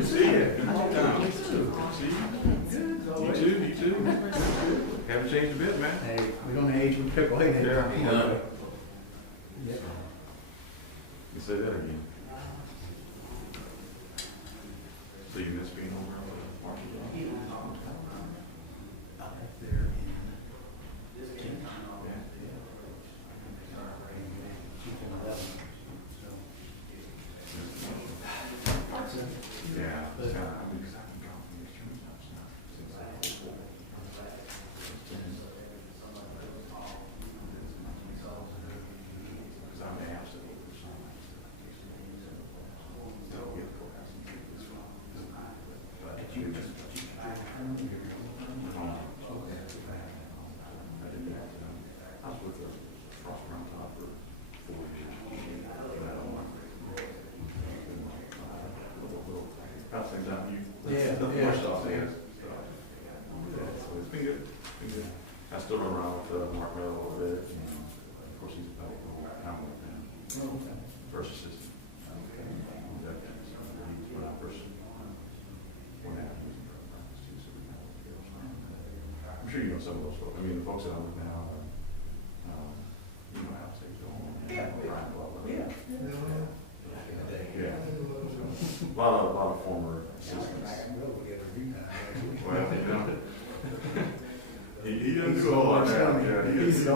Good to see you. Good long time. Good to see you. You too. Haven't changed a bit, man. Hey, we're gonna age with pickle. Hey, Yeah. Yeah. You say that again. So you miss being over at Marshall? Out there in Yeah. I still run around with Mark Miller a little bit, and of course he's about I'm with him. First assistant. So when I first went out, he was in drug practice too, so we know what he was. I'm sure you know some of those folks. I mean, the folks that I'm with now, you know how things go on. Yeah. Yeah. A lot of former assistants. Well, you know. He doesn't do a whole lot now. Yeah, he doesn't do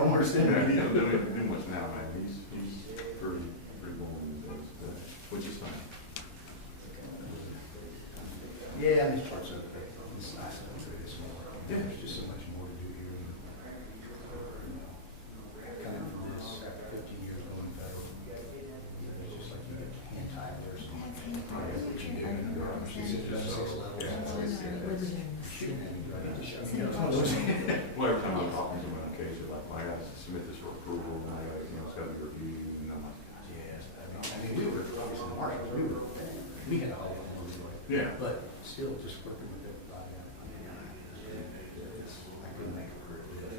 much now, man. He's pretty boring these days, which is fine. Yeah, and these parts of it, it's nice to go through this more. There's just so much more to do here. Coming from this after 15 years going federal, it's just like you get hand tied there. So much. What you do, she's done 6 levels. Well, every time I'm talking to him on occasion, like, I got to submit this for approval, and I got, it's got to be reviewed, and I'm like, Yes, I mean, we were obviously the marshals, we had all of them, yeah. but still just working with everybody. I couldn't make a career with it.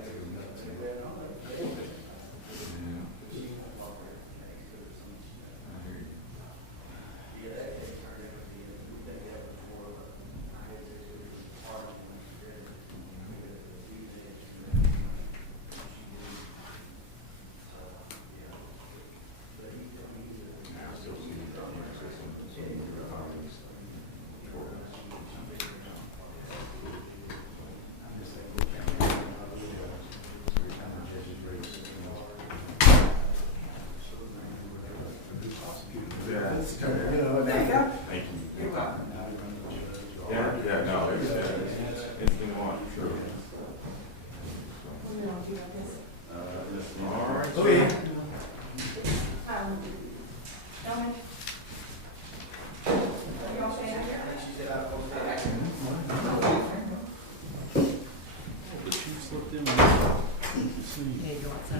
Thank you. Yeah, no, it's been a lot, sure. All right. Oh, yeah. The chief slipped in.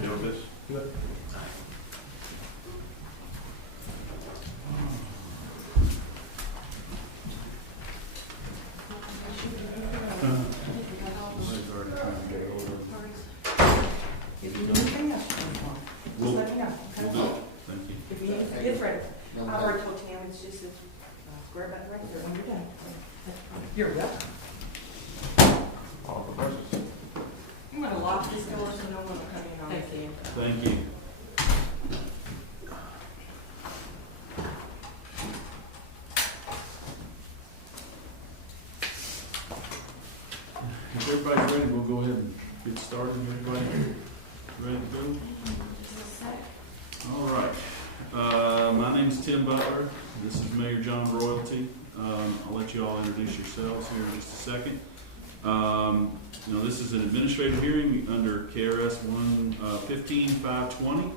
You know this? If you need anything else, just let me know. We'll do it. Thank you. If you need anything different, I've already told Tam, it's just a square button right there when you're done. You're welcome. All the questions. I'm gonna lock this door so no one will come in on it. Thank you. Thank you. If everybody's ready, we'll go ahead and get started. Everybody ready to go? All right. My name's Tim Butler. This is Mayor John Royalty. I'll let you all introduce yourselves here in just a second. This is an administrative hearing under KRS 115-520.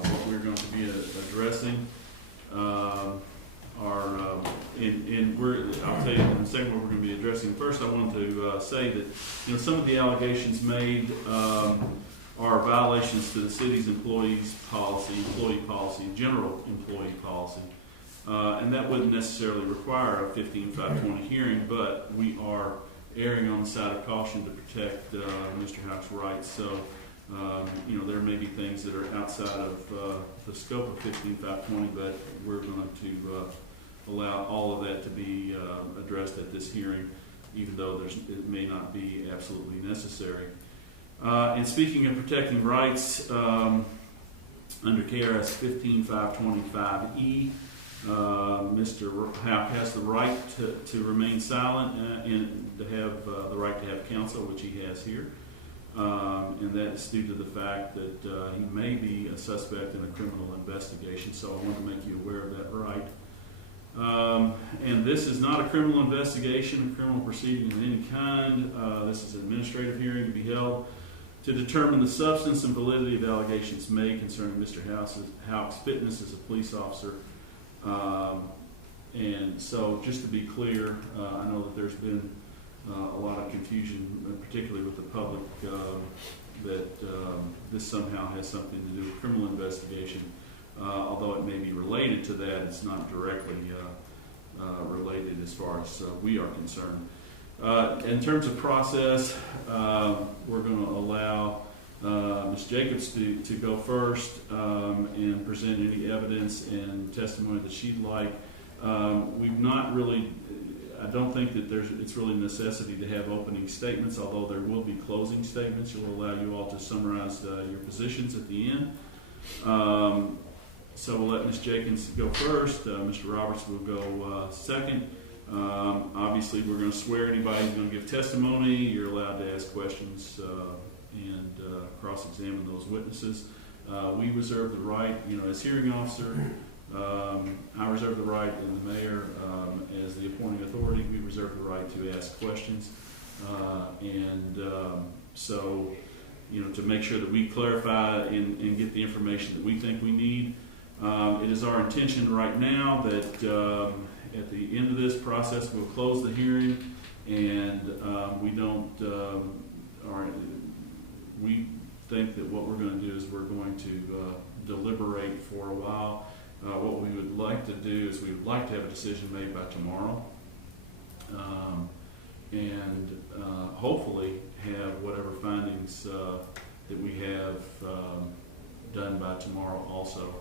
What we're going to be addressing I'll tell you in a second what we're going to be addressing. First, I want to say that some of the allegations made are violations to the city's employee policy, general employee policy, and that wouldn't necessarily require a 15-520 hearing, but we are erring on the side of caution to protect Mr. Houck's rights. So There may be things that are outside of the scope of 15520, but we're going to allow all of that to be addressed at this hearing, even though it may not be absolutely necessary. And speaking of protecting rights, under KRS 15525E, Mr. Houck has the right to remain silent and to have the right to have counsel, which he has here. And that's due to the fact that he may be a suspect in a criminal investigation, so I want to make you aware of that right. And this is not a criminal investigation, a criminal proceeding of any kind. This is an administrative hearing to be held to determine the substance and validity of allegations made concerning Mr. Houck's fitness as a police officer. And so, just to be clear, I know that there's been a lot of confusion, particularly with the public, that this somehow has something to do with criminal investigation. Although it may be related to that, it's not directly related as far as we are concerned. In terms of process, we're going to allow Ms. Jacobs to go first and present any evidence and testimony that she'd like. We've not really, I don't think that it's really a necessity to have opening statements, although there will be closing statements. It will allow you all to summarize your positions at the end. So we'll let Ms. Jacobs go first. Mr. Roberts will go second. Obviously, we're going to swear anybody who's going to give testimony. You're allowed to ask questions and cross-examine those witnesses. We reserve the right, as hearing officer, I reserve the right, and the mayor, as the appointing authority, we reserve the right to ask questions. So, to make sure that we clarify and get the information that we think we need. It is our intention right now that at the end of this process, we'll close the hearing, and we think that what we're going to do is we're going to deliberate for a while. What we would like to do is we would like to have a decision made by tomorrow, and hopefully have whatever findings that we have done by tomorrow also.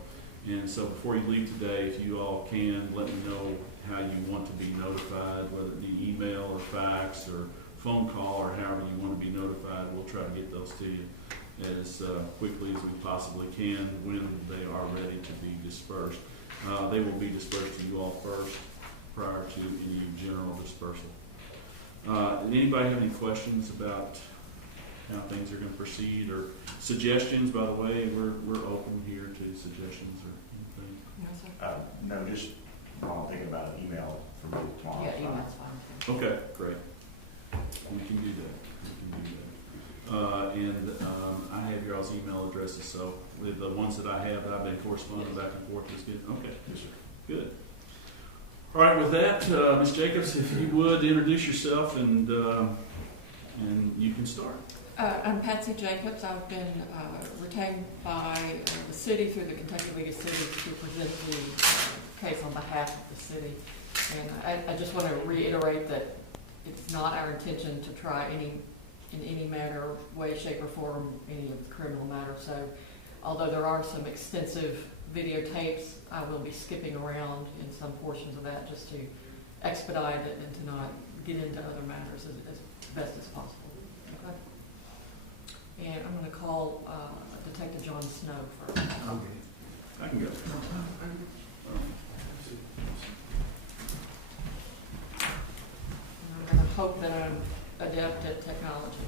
And so before you leave today, if you all can, let me know how you want to be notified, whether it be email or fax or phone call or however you want to be notified. We'll try to get those to you as quickly as we possibly can when they are ready to be dispersed. They will be dispersed to you all first prior to any general dispersal. Anybody have any questions about how things are going to proceed or suggestions? By the way, we're open here to suggestions or anything. No, sir. No, just while I'm thinking about an email from you tomorrow. Yeah, email's fine. Okay, great. We can do that. I have your all's email addresses, so with the ones that I have that I've been corresponding back and forth is good. Okay. Yes, sir. Good. All right, with that, Ms. Jacobs, if you would introduce yourself and you can start. I'm Patsy Jacobs. I've been retained by the city through the Kentucky League of Cities to present the case on behalf of the city. And I just want to reiterate that it's not our intention to try in any manner, way, shape, or form any of the criminal matters. So although there are some extensive videotapes, I will be skipping around in some portions of that just to expedite it and to not get into other matters as best as possible. Okay? And I'm going to call Detective John Snow first. Okay. I can go. And I'm going to hope that I'm adept at technology.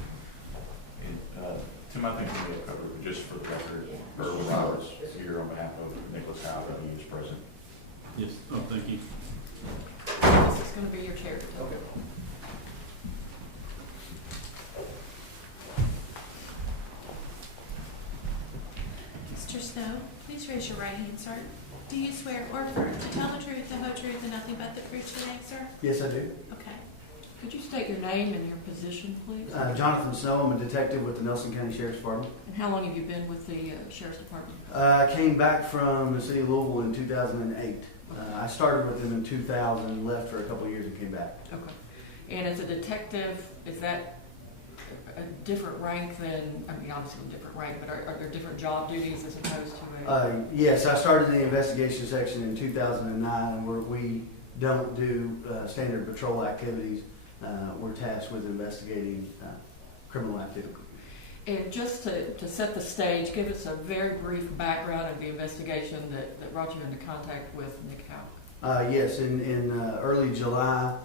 Tim, I think we may cover it just for the record. Earl Roberts here on behalf of Nicholas Houck, he is present. Yes. Oh, thank you. This is going to be your chair. Okay. Mr. Snow, please raise your right hand, sir. Do you swear or affirm to tell the truth, the whole truth, and nothing but the truth today, sir? Yes, I do. Okay. Could you state your name and your position, please? Jonathan Snow. I'm a detective with the Nelson County Sheriff's Department. And how long have you been with the Sheriff's Department? I came back from the city of Louisville in 2008. I started with them in 2000, left for a couple of years and came back. Okay. And as a detective, is that a different rank than, I mean, obviously a different rank, but are there different job duties as opposed to a? Yes, I started in the investigation section in 2009, where we don't do standard patrol activities. We're tasked with investigating criminal activity. And just to set the stage, give us a very brief background of the investigation that brought you into contact with Nick Houck. Yes, in early July,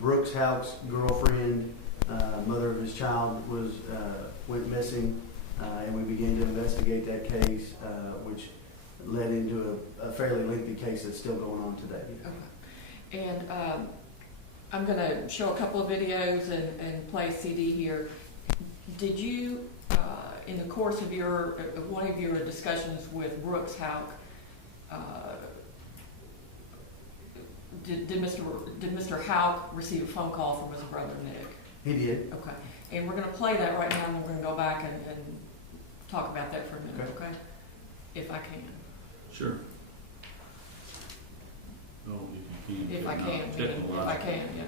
Brooks Houck's girlfriend, mother of his child, went missing, and we began to investigate that case, which led into a fairly lengthy case that's still going on today. Okay. And I'm going to show a couple of videos and play a CD here. Did you, in the course of one of your discussions with Brooks Houck, did Mr. Houck receive a phone call from his brother Nick? He did. Okay. And we're going to play that right now, and we're going to go back and talk about that for a minute, okay? If I can. Sure. Oh, if you can. If I can, meaning if I can, yeah.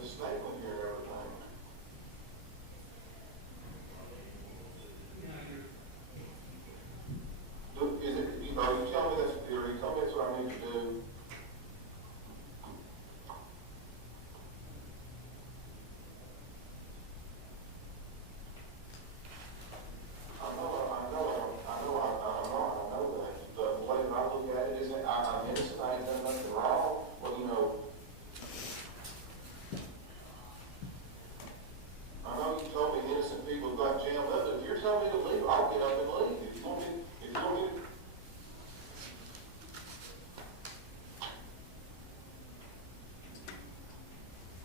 This statement here and everything. Is it, are you telling me that's, are you telling me that's what I need to do? I know that. But the way that I look at it isn't, I'm innocent, I ain't done nothing wrong. Well, you know, I know you told me innocent people got jammed up, but if you're telling me to leave, I'll get up and leave. If you want me to.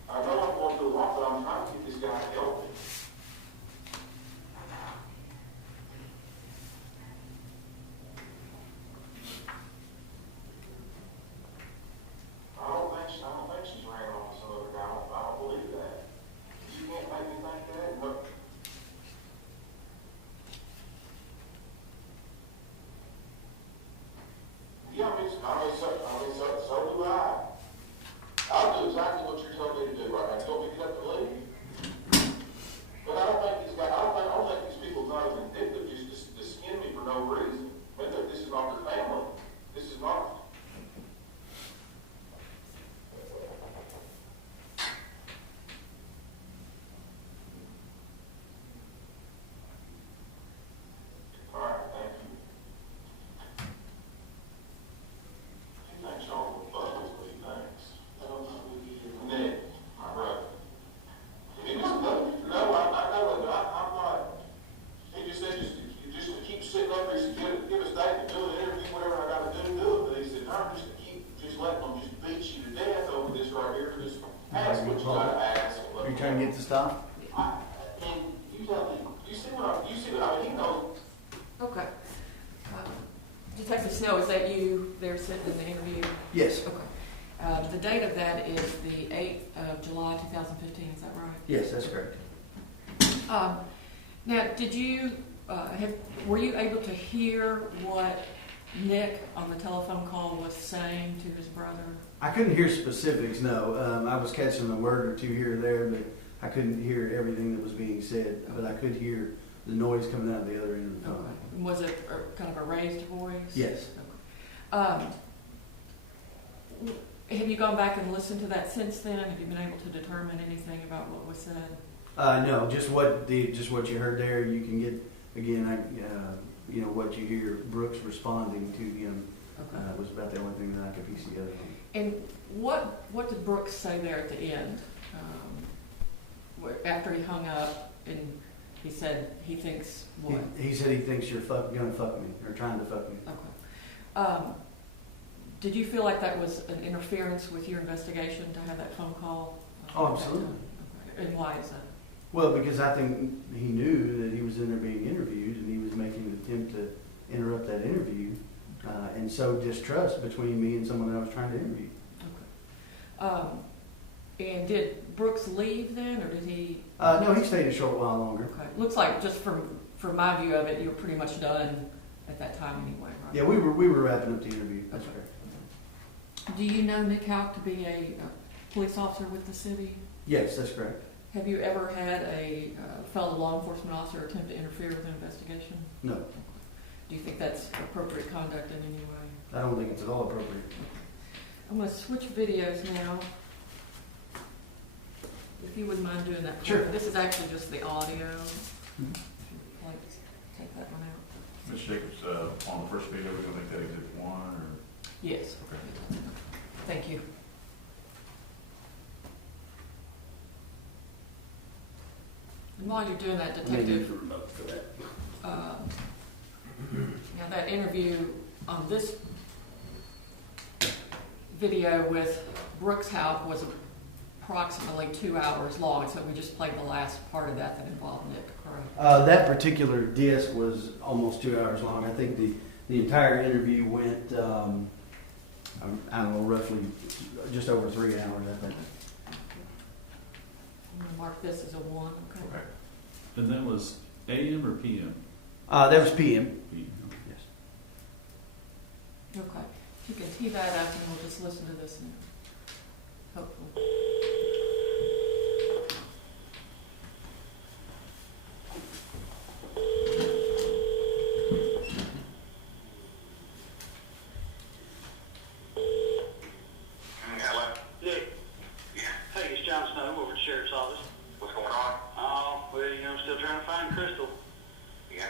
I know I'm going through a lot, but I'm trying to get this guy healthy. I don't think she's ran on with some other guy. I don't believe that. You can't make me think that. But yeah, so do I. I'll do exactly what you're telling me to do right now. You want me to get up and leave? But I don't think these people not even addicted just to skin me for no reason. This is not their family. This is not. All right, thank you. He thinks y'all will fuck with me, thanks. Nick, my brother. He just, no, I know that I'm not. He just said, just to keep sitting up there, he said, give a statement, do an interview, whatever I gotta do, do it. But he said, no, just let them just beat you to death over this right here, just ask what you gotta ask. Are you trying to get to stop? And you tell me, you see what I mean, he knows. Okay. Detective Snow, is that you there sitting in the interview? Yes. Okay. The date of that is the 8th of July, 2015, is that right? Yes, that's correct. Now, did you, were you able to hear what Nick on the telephone call was saying to his brother? I couldn't hear specifics, no. I was catching a word or two here or there, but I couldn't hear everything that was being said. But I could hear the noise coming out of the other end of the phone. Okay. Was it kind of a raised voice? Yes. Okay. Have you gone back and listened to that since then? Have you been able to determine anything about what was said? No, just what you heard there. You can get again. What you hear Brooks responding to him was about the only thing that I could piece together. And what did Brooks say there at the end? After he hung up, and he said he thinks what? He said he thinks you're gonna fuck me or trying to fuck me. Okay. Did you feel like that was an interference with your investigation to have that phone call? Oh, absolutely. Okay. And why is that? Well, because I think he knew that he was in there being interviewed, and he was making an attempt to interrupt that interview, and sow distrust between me and someone that I was trying to interview. Okay. And did Brooks leave then, or did he? No, he stayed a short while longer. Okay. Looks like just from my view of it, you were pretty much done at that time anyway, right? Yeah, we were wrapping up the interview. That's Okay. correct. Do you know Nick Houck to be a police officer with the city? Yes, that's correct. Have you ever had a fellow law enforcement officer attempt to interfere with an investigation? No, Do you think that's appropriate conduct in any way? I don't think it's at all appropriate. I'm going to switch videos now. If you wouldn't mind doing that. Sure. This is actually just the audio. Mhm. If you'd like to take that one out. Ms. Jacobs, on the first video, we're gonna make that exhibit 1, or? Yes. Okay. Thank you. And while you're doing that, Detective, remote for that. now that interview on this video with Brooks Houck was approximately 2 hours long, so we just played the last part of that involved Nick, correct? That particular disc was almost 2 hours long. I think the entire interview went, I don't know, roughly just over 3 hours, I think. I'm gonna mark this as a 1, okay? Okay. And that was AM or PM? That was PM. PM. Yes. Okay. If you can tee that up and we'll just listen to this now. Hopefully. Hello? Nick, Yeah. hey, it's John Snow over at the Sheriff's Office. What's going on? Oh, well, you know, still trying to find Crystal. Yeah.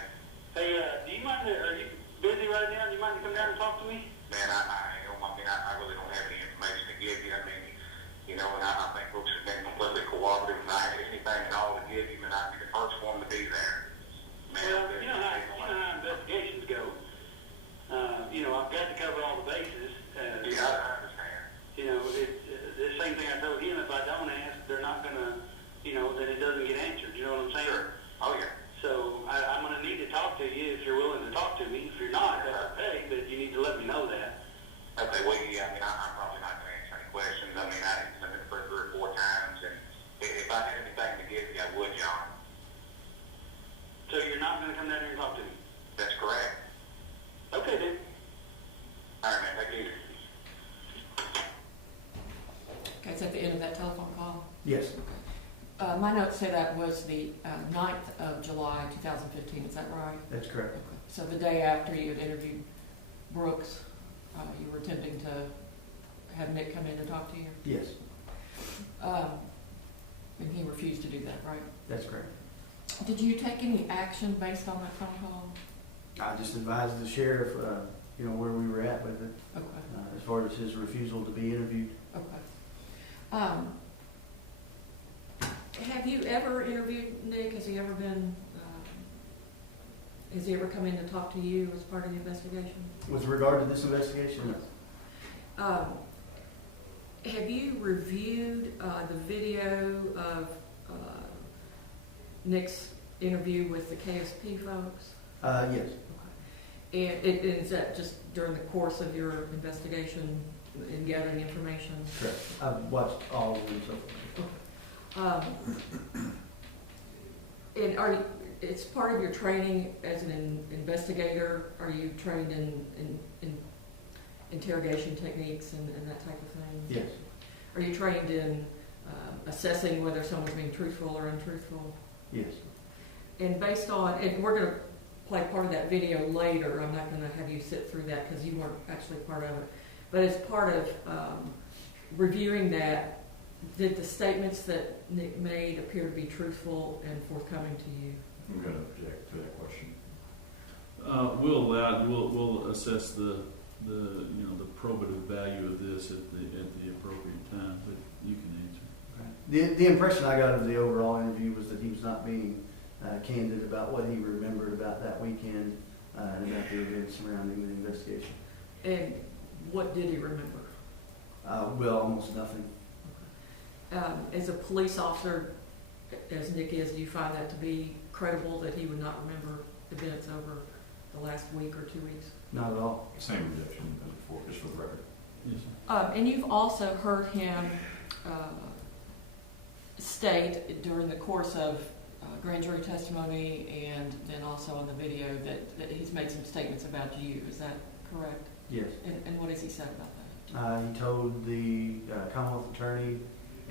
Hey, do you mind, are you busy right now? Do you mind to come down and talk to me? Man, I really don't have any information to give you. I mean, you know, and I think folks have been completely cooperative, and I have anything at all to give you, and I'd be the first one to be there. Man, Well, you know how investigations go. You know, I've got to cover all the bases. Yeah, I understand. You know, the same thing I told him, if I don't ask, they're not gonna, you know, then it doesn't get answered. You know what I'm saying? Sure. Oh, yeah. So I'm gonna need to talk to you if you're willing to talk to me. If you're not, that's okay, but you need to let me know that. Okay, well, yeah, I mean, I'm probably not going to answer any questions. I mean, I didn't send it for 3 or 4 times, and if I had anything to give you, I would, John. So you're not gonna come down here and talk to me? That's correct. Okay, then. All right, man, thank you. Okay, it's at the end of that telephone call. Yes. My notes say that was the 9th of July, 2015. Is that right? That's correct. Okay. So the day after you had interviewed Brooks, you were attempting to have Nick come in to talk to you? Yes, And he refused to do that, right? that's correct. Did you take any action based on that phone call? I just advised the sheriff, you know, where we were at with it, Okay. as far as his refusal to be interviewed. Okay. Have you ever interviewed Nick? Has he ever come in to talk to you as part of the investigation? With regard to this investigation, no. Have you reviewed the video of Nick's interview with the KSP folks? Yes, And is that just during the course of your investigation and gathering information? correct. I've watched all of them so far. And it's part of your training as an investigator, are you trained in interrogation techniques and that type of thing? Yes, Are you trained in assessing whether someone's being truthful or untruthful? yes. And based on, and we're going to play part of that video later, I'm not going to have you sit through that because you weren't actually part of it, but as part of reviewing that, did the statements that Nick made appear to be truthful and forthcoming to you? I'm gonna object to that question. We'll assess the probative value of this at the appropriate time, but you can answer. The impression I got of the overall interview was that he was not being candid about what he remembered about that weekend and about the events surrounding the investigation. And what did he remember? Well, almost nothing. As a police officer, as Nick is, do you find that to be credible that he would not remember events over the last week or 2 weeks? Not at all. Same rejection as before, just for the record. Yes, sir. And you've also heard him state during the course of grand jury testimony and then also on the video that he's made some statements about you. Is that correct? Yes. And what has he said about that? He told the Commonwealth Attorney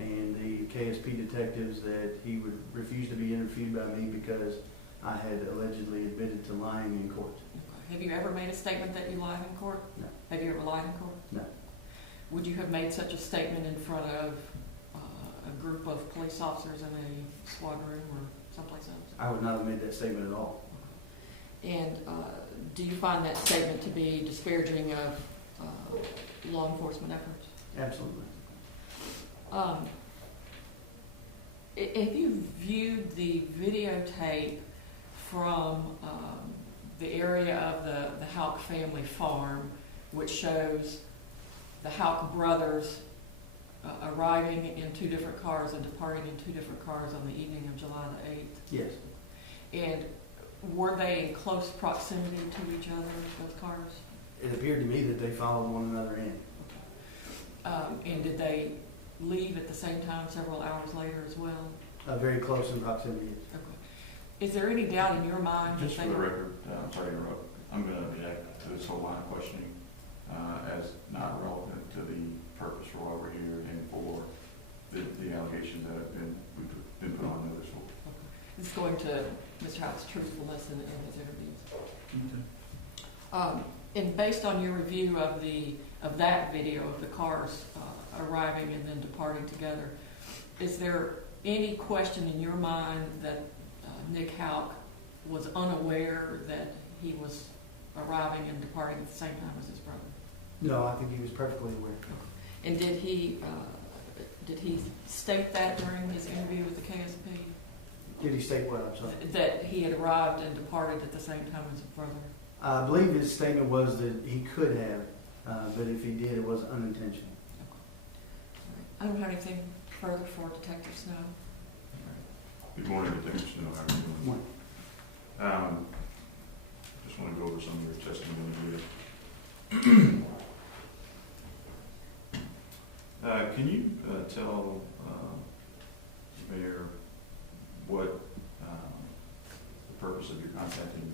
and the KSP detectives that he would refuse to be interviewed by me because I had allegedly admitted to lying in court. Okay. Have you ever made a statement that you lied in court? No. Have you ever lied in court? No. Would you have made such a statement in front of a group of police officers in a squad room or someplace else? I would not have made that statement at all. And do you find that statement to be disparaging of law enforcement efforts? Absolutely. Have you viewed the videotape from the area of the Houck family farm, which shows the Houck brothers arriving in 2 different cars and departing in 2 different cars on the evening of July the 8th? Yes. And were they in close proximity to each other, those cars? It appeared to me that they followed one another in. And did they leave at the same time several hours later as well? Very close in proximity. Okay. Is there any doubt in your mind that Just they for the were... record, I'm sorry to interrupt. I'm going to react to this whole line of questioning as not relevant to the purpose for why we're here and for the allegations that we've been put on notice for. Okay. It's going to Mr. Houck's truthfulness in his interviews. Okay. And based on your review of that video of the cars arriving and then departing together, is there any question in your mind that Nick Houck was unaware that he was arriving and departing at the same time as his brother? No, I think he was perfectly aware. And did he state that during his interview with the KSP? Did he state what? I'm sorry. That he had arrived and departed at the same time as his brother? I believe his statement was that he could have, but if he did, it was unintentional. I don't have anything further for Detective Snow. Good morning, Detective Snow. How are you doing? Good morning. Just want to go over some of your testimony here. Can you tell Mayor what the purpose of your contacting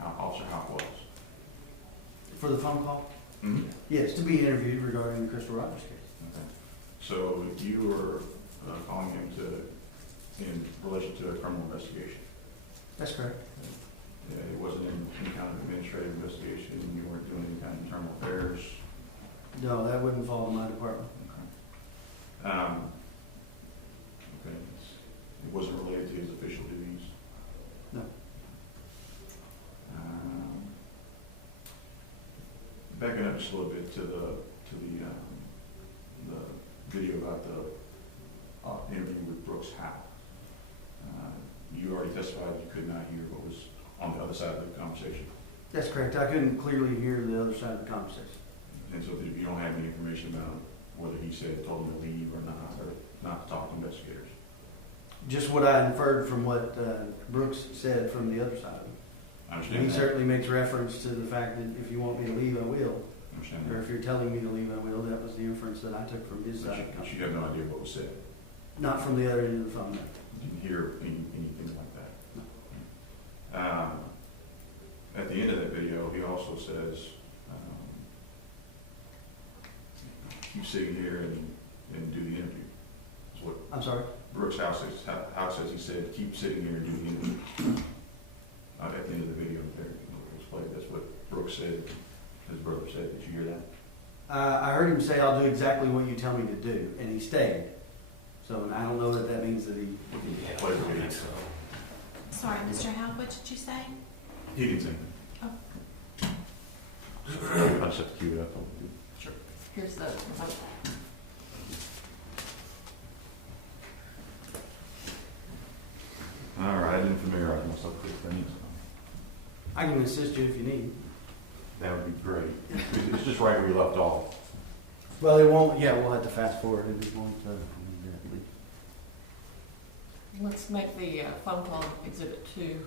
Officer Houck was? For the phone call? Mm-hmm. Yes, to be interviewed regarding the Crystal Rogers case. Okay. So you were calling him in relation to a criminal investigation? That's correct. It wasn't any kind of administrative investigation, you weren't doing any kind of internal affairs? No, that wouldn't fall to my department. Okay. Okay. It wasn't related to his official duties? No. Backing up just a little bit to the video about the interview with Brooks Houck. You already testified you could not hear what was on the other side of the conversation. That's correct. I couldn't clearly hear the other side of the conversation. And so you don't have any information about whether he told him to leave or not to talk to investigators? Just what I inferred from what Brooks said from the other side of it. I understand He that. certainly makes reference to the fact that if you want me to leave, I will. I understand Or that. if you're telling me to leave, I will. That was the inference that I took from his But side of the you conversation. have no idea what was said? Not from the other end of the phone, no. You didn't hear anything like that? At the end of that video, he also says, keep sitting here and do the interview. That's what I'm sorry? Brooks House says. He said, keep sitting here and do the interview. At the end of the video there, it was played. That's what Brooks said, his brother said. Did you hear that? I heard him say, I'll do exactly what you tell me to do, and he stayed. So I don't know that that means that he... Play the video. Sorry, Mr. Houck, what did you say? He didn't say that. I just have to cue it up. Sure. Here's the... All right, I didn't familiarize myself with things. I can assist you if you need. That would be great. It's just right where you left Well, it won't, yeah, we'll have to fast forward it, it won't, exactly. Let's make the phone call exhibit 2.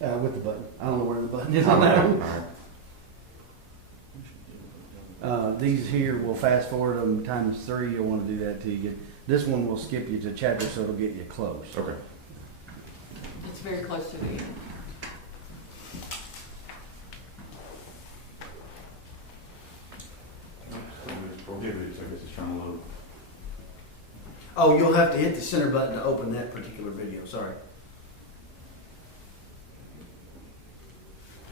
With the button. I don't know where the button is on that one. These here, we'll fast forward them times 3. You'll want to do that till you get, this one will skip you to chapter, so it'll get you close. Okay. It's very close to the end. It's prohibited, so I guess it's trying to load. Oh, you'll have to hit the center button to open that particular video, sorry.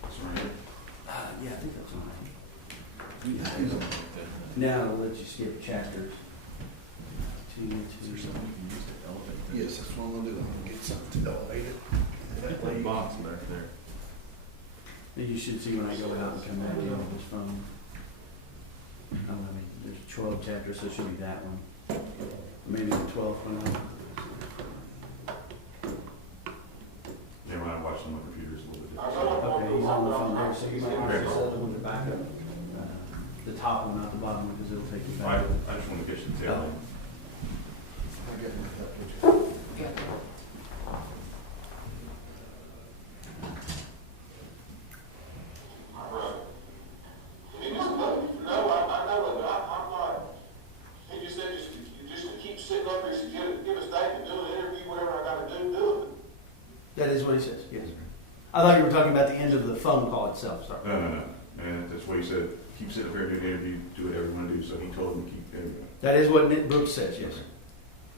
Sorry. Yeah, I think that's on there. Now it'll let you skip chapters. Yes, that's what I'm gonna do. I'm gonna get something to elevate it. That box back there. You should see when I go out and come back in on this phone. Oh, I mean, there's 12 chapters, so it should be that one. Maybe the 12th one. Yeah, when I watch on my computer, it's a little bit different. Okay, he's on the phone there, so you might want to set the one to back up. The top one, not the bottom one, because it'll take you I back. just want to get you the tail end. I'll get with that picture. Yeah. He just said, just to keep sitting up there, he said, give us that to do an interview, whatever I gotta do it. That is what he says, yes. I thought you were talking about the end of the phone call itself, sorry. No. And that's what he said. Keep sitting up here doing the interview, do whatever you want to do. So he told him to keep interviewing. That is what Nick Brooks says, yes.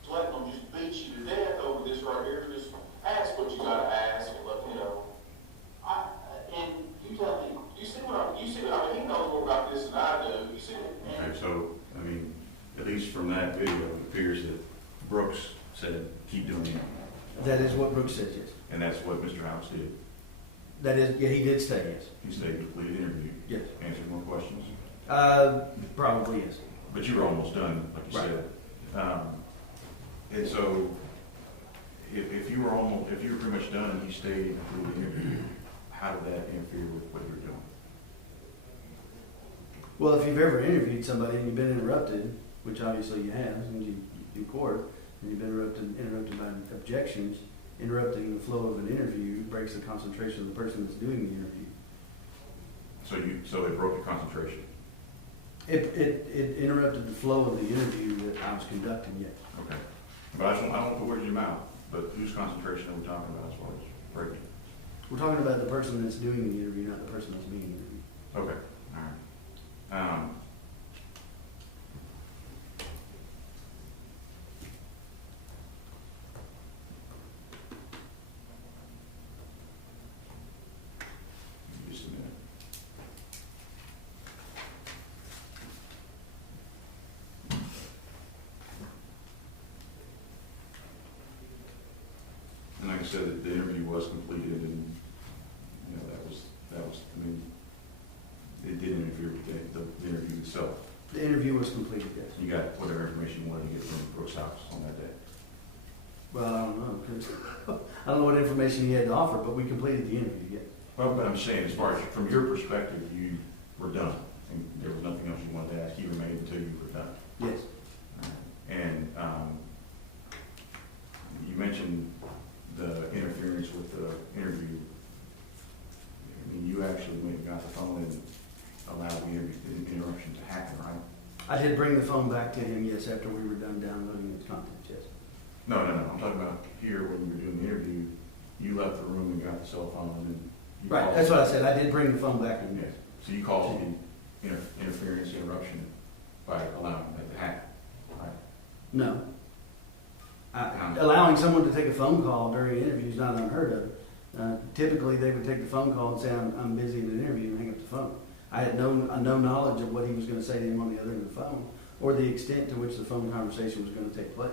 So let them just beat you to death over this right here, just ask what you gotta ask, and let, you know. And you tell me, you see what I mean, he knows more about this than I do, you see it? Okay, so, I mean, at least from that video, it appears that Brooks said, keep doing it. That is what Brooks says, yes. And that's what Mr. Houck did. That is, yeah, he did say yes. He stayed, completed the interview, Yes. answered more questions. Probably yes. But you were almost done, like you Right. said. And so, if you were pretty much done and you stayed and completed the interview, how did that interfere with what you were doing? Well, if you've ever interviewed somebody and you've been interrupted, which obviously you have, and you do court, and you've been interrupted by objections, interrupting the flow of an interview breaks the concentration of the person that's doing the interview. So it broke the concentration. It interrupted the flow of the interview that I was conducting, yes. Okay. But I don't want to put words in your mouth, but whose concentration are we talking about as far as breaking? We're talking about the person that's doing the interview, not the person that's being interviewed. Okay, all right. Just a minute. And like I said, the interview was completed, and you know that was. I mean, it didn't interfere with the interview itself. The interview was completed, yes. You got whatever information you wanted to get from Brooks' house on that day. Well, I don't know, 'cause I don't know what information he had to offer, but we completed the interview, yes. Well, but I'm saying, as far as from your perspective, you were done, and there was nothing else you wanted to ask. You remained until you were done. Yes. And you mentioned the interference with the interview. I mean, you actually went and got the phone and allowed the interruption to happen, right? I did bring the phone back to him, yes, after we were done downloading its contents, yes. No. I'm talking about here when you were doing the interview. You left the room and got the cell phone, and then you Right, called. that's what I said, I did bring the phone back in, Yes. yes. So you caused the interference, interruption by allowing that to happen, right? No. Allowing someone to take a phone call during an interview is not unheard of. Typically, they would take the phone call and say, I'm busy in an interview, and hang up the phone. I had no knowledge of what he was going to say to him on the other end of the phone, or the extent to which the phone conversation was going to take place.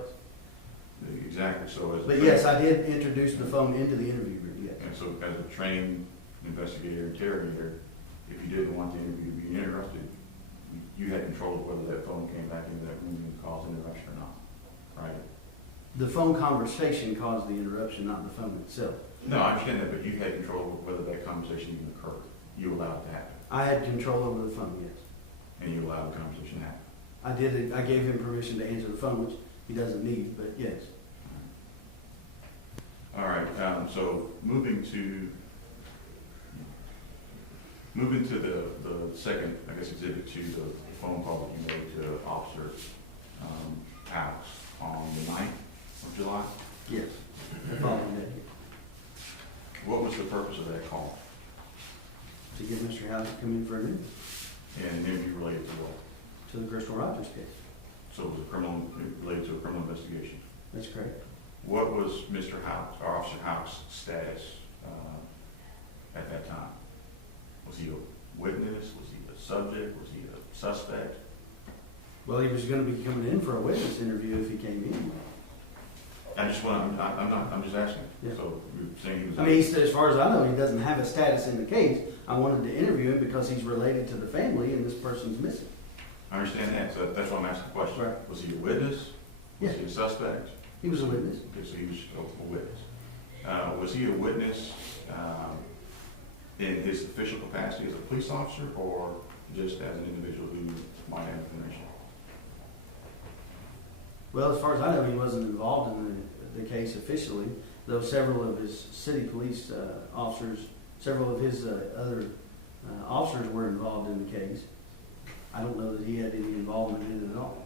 Exactly, so as. But yes, I did introduce the phone into the interview room, yes. And so as a trained investigator, interrogator, if you didn't want the interview to be interrupted, you had control of whether that phone came back into that room and caused interruption or not, right? The phone conversation caused the interruption, not the phone itself. No, I understand that, but you had control over whether that conversation even occurred. You allowed it to happen, I had control over the phone, yes. and you allowed the conversation to happen. I did it, I gave him permission to answer the phone, which he doesn't need, but yes. All right, so moving to the second, I guess, exhibit to the phone call that you made to Officer Houck on the 9th of July. Yes, the following day. What was the purpose of that call? To get Mr. Houck to come in for an interview And an interview related to what? to the Crystal Rogers case. So it was related to a criminal investigation. That's correct. What was Mr. Houck, or Officer Houck's status at that time? Was he a witness? Was he a subject? Was he a suspect? Well, he was gonna be coming in for a witness interview if he came in. I'm just asking. Yeah. So you're saying he was. I mean, as far as I know, he doesn't have a status in the case. I wanted to interview him because he's related to the family and this person's missing. I understand that, so that's why I'm asking the question. Right. Was he a witness? Was Yeah. he a suspect? He was a witness. Okay, so he was a witness. Was he a witness in his official capacity as a police officer, or just as an individual who might have information? Well, as far as I know, he wasn't involved in the case officially, though several of his city police officers, several of his other officers were involved in the case. I don't know that he had any involvement in it at all.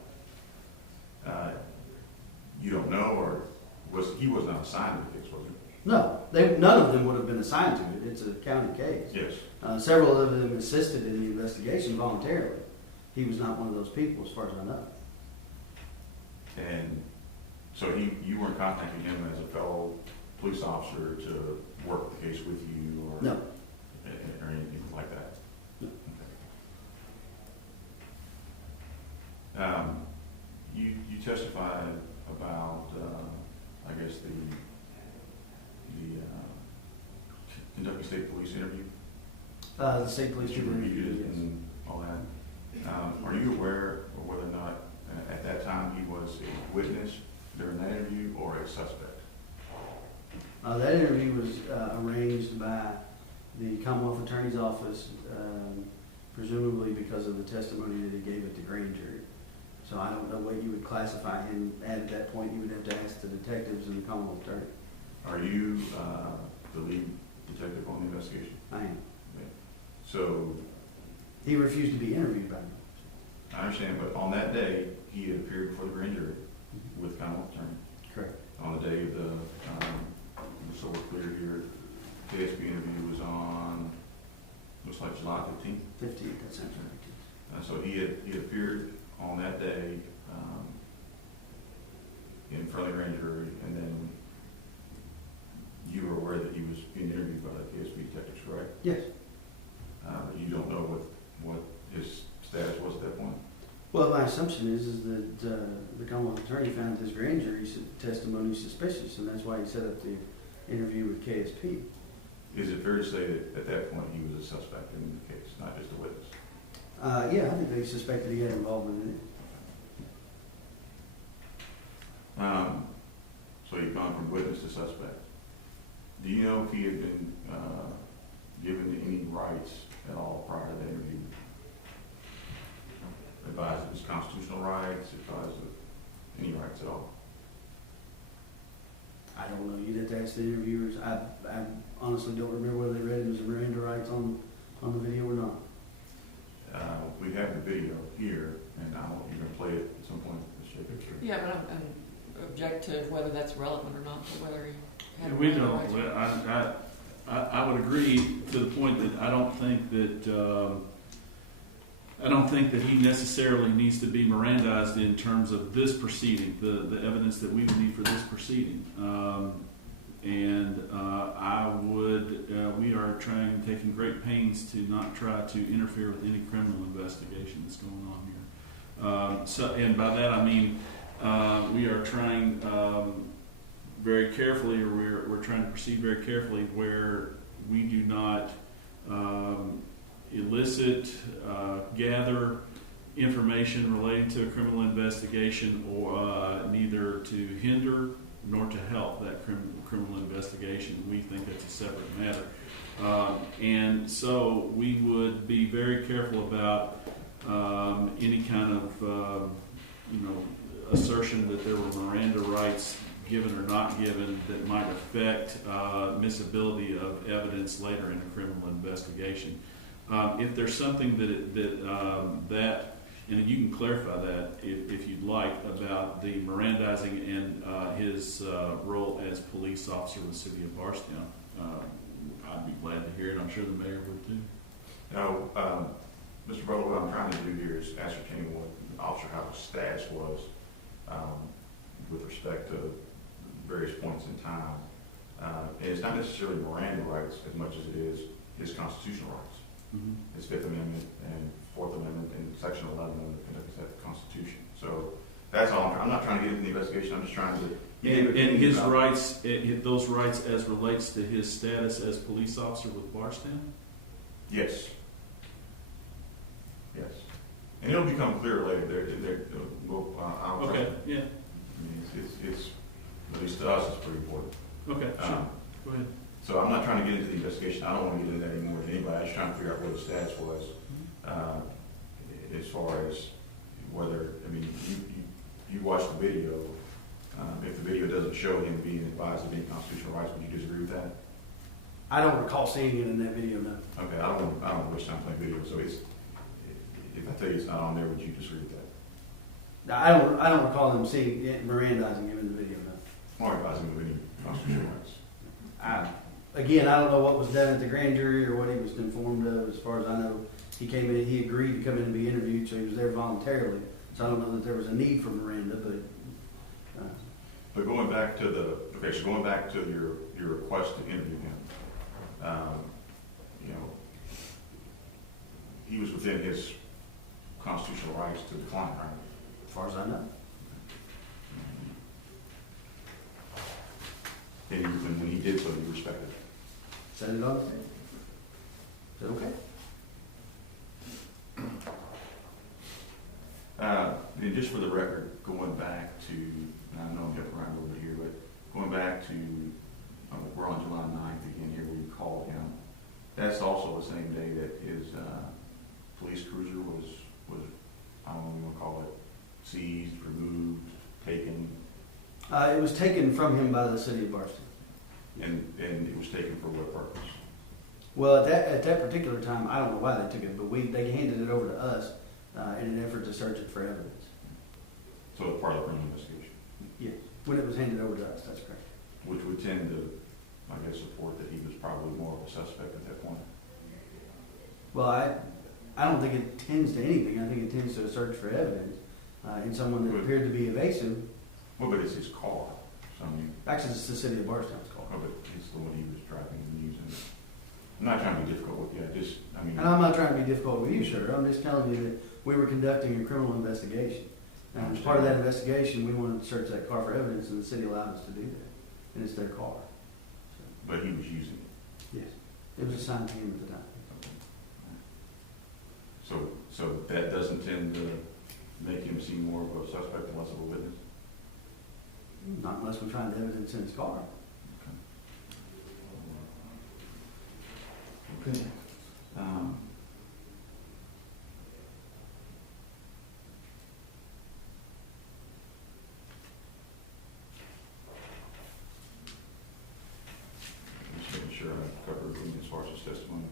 You don't know, or he was not assigned to the case, was he? No, none of them would have been assigned to it. It's a county case. Yes. Several of them assisted in the investigation voluntarily. He was not one of those people, as far as I know. And so you weren't contacting him as a fellow police officer to work the case with you, or No. or anything like that? No. Okay. You testified about, I guess, the Kentucky State Police interview? The state police. That you reviewed it Yes. and all that. Are you aware of whether or not at that time he was a witness during that interview or a suspect? That interview was arranged by the Commonwealth Attorney's Office, presumably because of the testimony that he gave at the grand jury. So I don't know what you would classify him at that point. You would have to ask the detectives and the Commonwealth Attorney. Are you the lead detective on the investigation? I am. Okay. So He refused to be interviewed by me. I understand, but on that day, he had appeared before the grand jury with Commonwealth Attorney. Correct. On the day of the, so we're clear here, KSB interview was on, looks like July 15th. 15th, that sounds right. So he had appeared on that day in front of the grand jury, and then you were aware that he was being interviewed by the KSB detectives, correct? Yes. You don't know what his status was at that point? Well, my assumption is that the Commonwealth Attorney found his grand jury testimony suspicious, and that's why he set up the interview with KSP. Is it fair to say that at that point he was a suspect in the case, not just a witness? Yeah, I think they suspected he had involvement in it. So he'd gone from witness to suspect. Do you know if he had been given any rights at all prior to the interview? Advised of his constitutional rights, advised of any rights at all? I don't know. You'd have to ask the interviewers. I honestly don't remember whether they read his Miranda rights on the video or not. We have the video here, and you're going to play it at some point. Yeah, but I'm object to whether that's relevant or not, to whether he had. We Miranda don't, rights. I would agree to the point that I don't think that he necessarily needs to be Mirandized in terms of this proceeding, the evidence that we would need for this proceeding. We are taking great pains to not try to interfere with any criminal investigation that's going on here. And by that I mean, we are trying very carefully, or we're trying to proceed very carefully where we do not elicit, gather information relating to a criminal investigation, or neither to hinder nor to help that criminal investigation. We think that's a separate matter. And so we would be very careful about any kind of, assertion that there were Miranda rights given or not given that might affect admissibility of evidence later in a criminal investigation. If there's something that and you can clarify that if you'd like, about the Mirandizing and his role as police officer with the city of Bardstown, I'd be glad to hear it. I'm sure the mayor would too. No, Mr. Butler, what I'm trying to do here is ascertain what Officer Houck's status was with respect to various points in time. And it's not necessarily Miranda rights as much as it is his constitutional rights. Mm-hmm. His Fifth Amendment and Fourth Amendment and Section 11 of the Kentucky Constitution. So that's all. I'm not trying to get into the investigation. I'm just trying to. And his rights, those rights as relates to his status as police officer with Bardstown? Yes. Yes. And it'll become clear later. Okay, yeah. I mean, it's at least to us, it's pretty important. Okay, sure. Go ahead. So I'm not trying to get into the investigation. I don't want to get into that anymore than anybody. I'm just trying to figure out what his status was as far as whether, I mean, you watched the video. If the video doesn't show him being advised of any constitutional rights, would you disagree with that? I don't recall seeing it in that video, no. Okay, I don't want to waste time playing video. So if I tell you it's not on there, would you disagree with that? I don't recall them seeing it, Mirandizing him in the video, no. Or advising of any constitutional rights? Again, I don't know what was done at the grand jury or what he was informed of. As far as I know, he came in, he agreed to come in and be interviewed, so he was there voluntarily. So I don't know that there was a need for Miranda, but. But going back to going back to your request to interview him, he was within his constitutional rights to decline, right? As far as I know. And when he did so, you respected it. Set it on the table. Is that okay? And just for the record, going back to, and I know I'm jumping around a little bit here, but going back to, we're on July 9th again here, where you called him. That's also the same day that his police cruiser was, I don't know what you want to call it, seized, removed, taken. It was taken from him by the city of Bardstown. And it was taken for what purpose? Well, at that particular time, I don't know why they took it, but they handed it over to us in an effort to search it for evidence. So it's part of the criminal investigation? Yes, when it was handed over to us, that's correct. Which would tend to, I guess, support that he was probably more of a suspect at that point. Well, I don't think it tends to anything. I think it tends to a search for evidence in someone that appeared to be evasive. Well, but it's his car. So, I mean, Actually, it's the city of Bardstown's car. oh, but it's the one he was driving and using. I'm not trying to be difficult with you. And I'm not trying to be difficult with you, sir. I'm just telling you that we were conducting a criminal investigation. And as part of that investigation, we wanted to search that car for evidence, and the city allowed us to do that. And it's their car. But he was using it. Yes. It was assigned to him at the time. So that doesn't tend to make him seem more of a suspect and less of a witness? Not unless we find evidence in his car. Okay. Just making sure I cover everything as far as his testimony.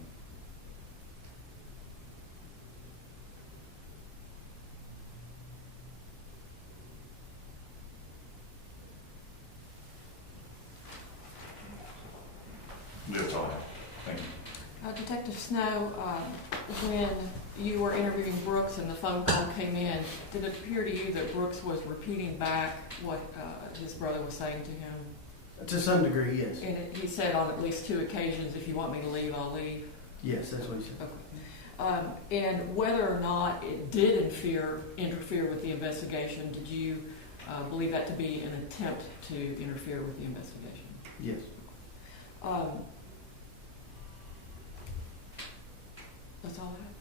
That's all I have. Thank you. Detective Snow, when you were interviewing Brooks and the phone call came in, did it appear to you that Brooks was repeating back what his brother was saying to him? To some degree, yes. And he said on at least 2 occasions, if you want me to leave, I'll leave. Yes, that's what he said. Okay. And whether or not it did interfere with the investigation, did you believe that to be an attempt to interfere with the investigation? Yes. That's all I have.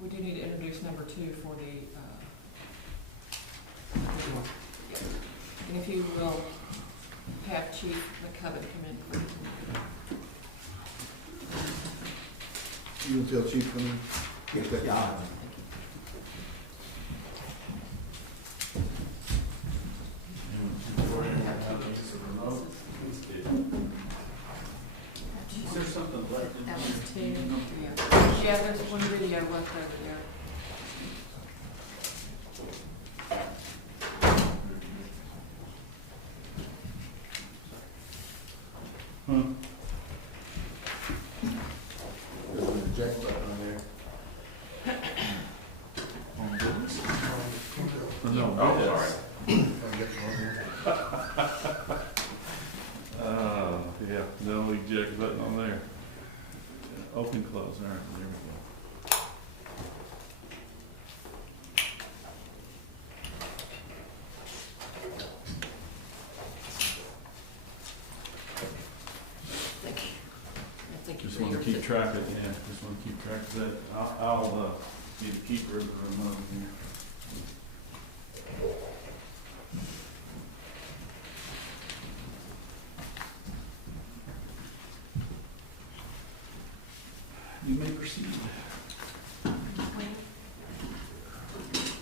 We do need to introduce number 2 for the. And if you will have Chief McCubbin come in, please. You want to tell Chief come in? Yes, yeah. Is there something left in That here? was 2. Yeah. Yeah, there's one video left over there. Huh? There's an eject button on there. On business? No, Oh, yes. I get one here. Yeah, no eject button on there. Yeah, open, close, all right, there we go. Thank you. Thank you Just for want your to keep track of, yeah, just want to keep track of that. I'll be the keeper of the remote here. You may proceed.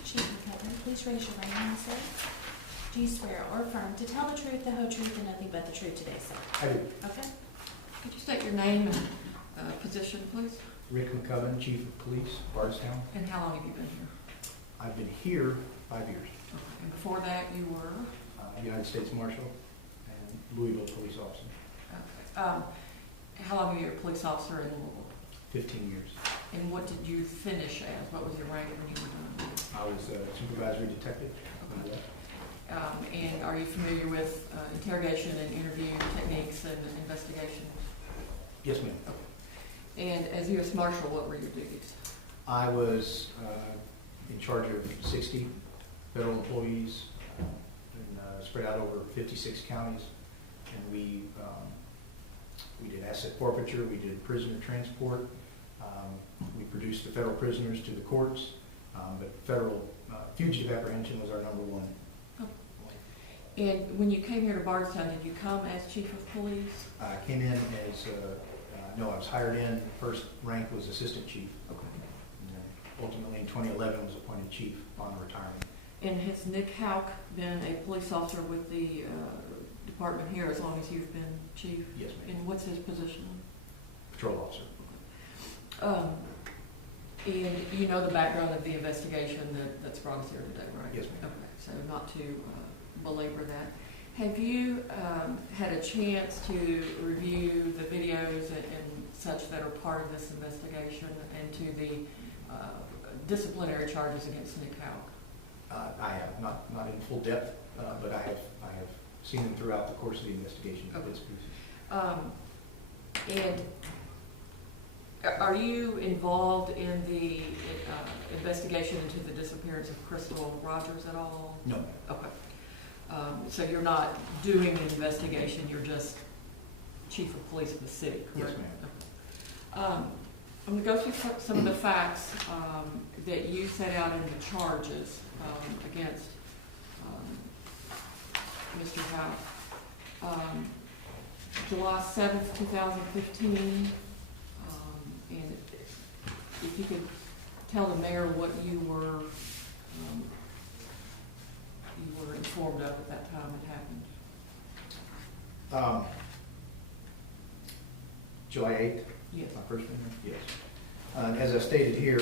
Chief McCubbin, please raise your right hand, sir. Do you swear or affirm to tell the truth, the whole truth, and nothing but the truth today, sir? I do. Okay. Could you state your name and position, please? Rick McCubbin, Chief of Police, Bardstown. And how long have you been here? I've been here 5 years. Okay. And before that, you were? United States Marshal and Louisville police officer, Okay. How long were you a police officer in Louisville? 15 years. And what did you finish as? What was your rank when you were done? I was a supervisory detective. when I left. And are you familiar with interrogation and interview techniques and investigation? Yes, ma'am. And as U.S. Marshal, what were your duties? I was in charge of 60 federal employees and spread out over 56 counties. And we did asset forfeiture, we did prisoner transport, we produced the federal prisoners to the courts, but federal fugitive apprehension was our number one. And when you came here to Bardstown, did you come as chief of police? I came in as, no, I was hired in, first rank was assistant chief. Okay. And then ultimately in 2011 was appointed chief upon retirement. And has Nick Houck been a police officer with the department here as long as you've been chief? Yes, ma'am. And what's his position? Patrol officer. And you know the background of the investigation that's brought us here today, right? Yes, ma'am. Okay, so not to belabor that. Have you had a chance to review the videos and such that are part of this investigation and to the disciplinary charges against Nick Houck? I have, not in full depth, but I have seen them throughout the course of the investigation. Okay. And are you involved in the investigation into the disappearance of Crystal Rogers at all? No. Okay. So you're not doing the investigation, you're just chief of police of the city, correct? Yes, ma'am. Okay. I'm going to go through some of the facts that you set out in the charges against Mr. Houck. July 7th, 2015, and if you could tell the mayor what you were informed of at that time it happened. July 8th? Yes. My first one? Yes. As I stated here,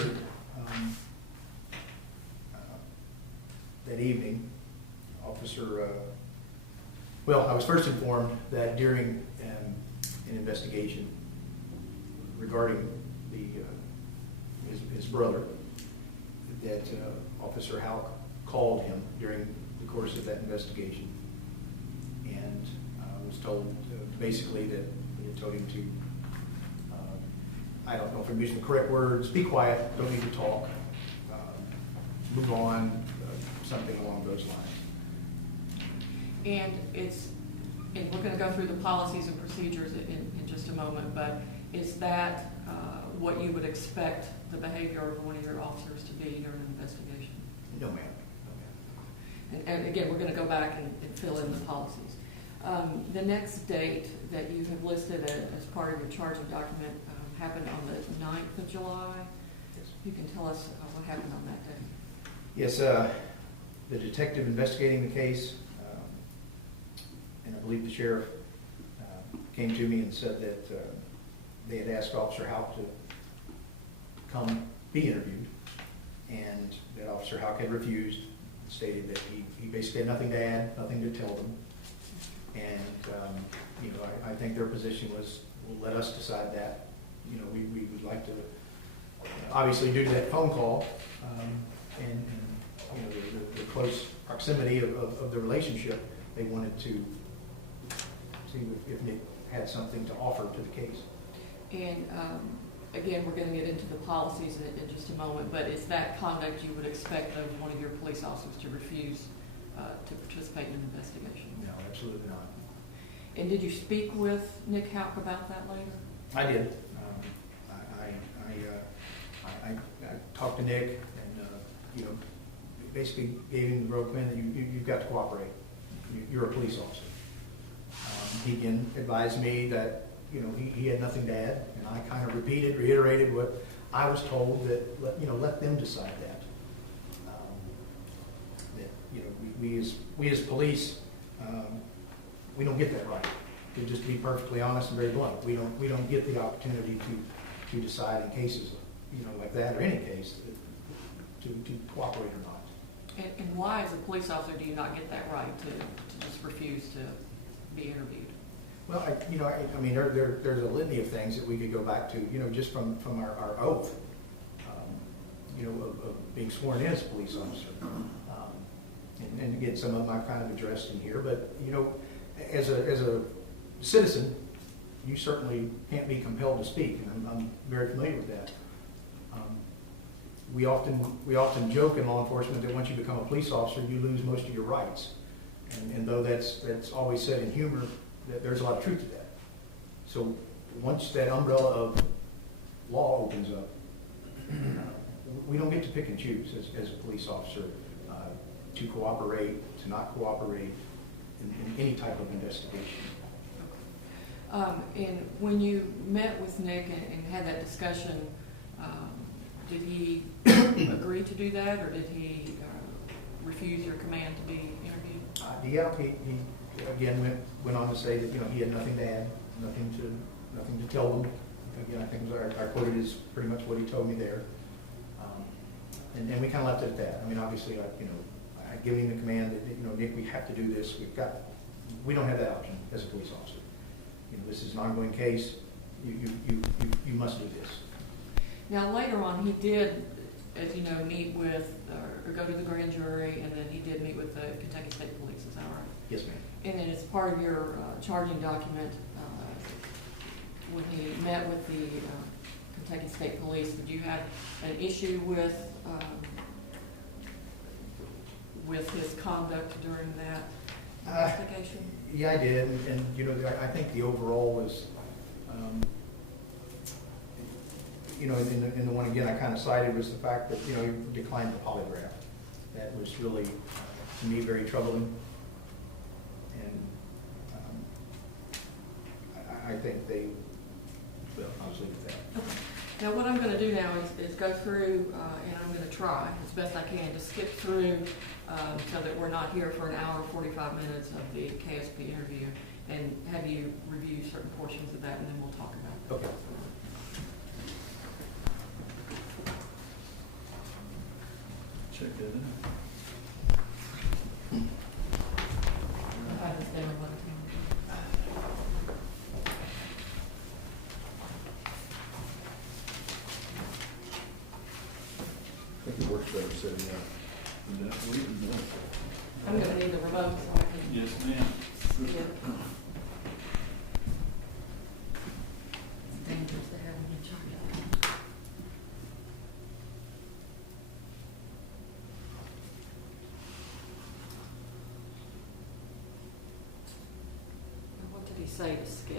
that evening, I was first informed that during an investigation regarding his brother, that Officer Houck called him during the course of that investigation and was told basically that he had told him to, I don't know if I'm using the correct words, be quiet, don't need to talk, move on, something along those lines. And we're going to go through the policies and procedures in just a moment, but is that what you would expect the behavior of one of your officers to be during an investigation? No, ma'am. And again, we're going to go back and fill in the policies. The next date that you have listed as part of your charging document happened on the 9th of July. Yes. You can tell us what happened on that day. Yes, the detective investigating the case, and I believe the sheriff came to me and said that they had asked Officer Houck to come be interviewed, and that Officer Houck had refused, stated that he basically had nothing to add, nothing to tell them. And, you know, I think their position was, well, let us decide that. You know, we would like to, obviously due to that phone call, and you know, the close proximity of the relationship, they wanted to see if Nick had something to offer to the case. And again, we're going to get into the policies in just a moment, but is that conduct you would expect of one of your police officers to refuse to participate in an investigation? No, absolutely not. And did you speak with Nick Houck about that later? I did. I talked to Nick and, you know, basically gave him the rope in that you've got to cooperate. You're a police officer. He again advised me that, you know, he had nothing to add, and I kind of reiterated what I was told, that, let them decide that. That, you know, we as police, we don't get that right. To just be perfectly honest and very blunt, we don't get the opportunity to decide in cases, you know, like that, or any case, to cooperate or not. And why, as a police officer, do you not get that right to just refuse to be interviewed? Well, I mean, there's a litany of things that we could go back to, you know, just from our oath, you know, of being sworn in as a police officer. And again, some of them I've kind of addressed in here, but, you know, as a citizen, you certainly can't be compelled to speak, and I'm very familiar with that. We often joke in law enforcement that once you become a police officer, you lose most of your rights. And though that's always said in humor, there's a lot of truth to that. So once that umbrella of law opens up, we don't get to pick and choose as a police officer to cooperate, to not cooperate in any type of investigation. And when you met with Nick and had that discussion, did he agree to do that, or did he refuse your command to be interviewed? Yeah, he again went on to say that, you know, he had nothing to add, nothing to tell them. Again, I think I quoted is pretty much what he told me there, and we kind of left it at that. I mean, obviously, I give him the command that, you know, Nick, we have to do this. We don't have that option as a police officer. You know, this is an ongoing case. You must do this. Now, later on, he did, as you know, meet with, or go to the grand jury, and then he did meet with the Kentucky State Police, is that right? Yes, ma'am. And then as part of your charging document, when he met with the Kentucky State Police, did you have an issue with his conduct during that investigation? Yeah, I did, and you know, I think the overall was, you know, in the one again I kind of cited was the fact that, you know, he declined the polygraph. That was really, to me, very troubling. And I think well, I'll just leave it at that. Okay. Now, what I'm going to do now is go through, and I'm going to try as best I can to skip through so that we're not here for an hour, 45 minutes of the KSP interview, and have you review certain portions of that, and then we'll talk about it. Okay. Check that out. I just never want to. I think it works better sitting up. I'm going to need the remote so I can Yes, ma'am. see it. It's dangerous to have me in charge. What did he say to skip?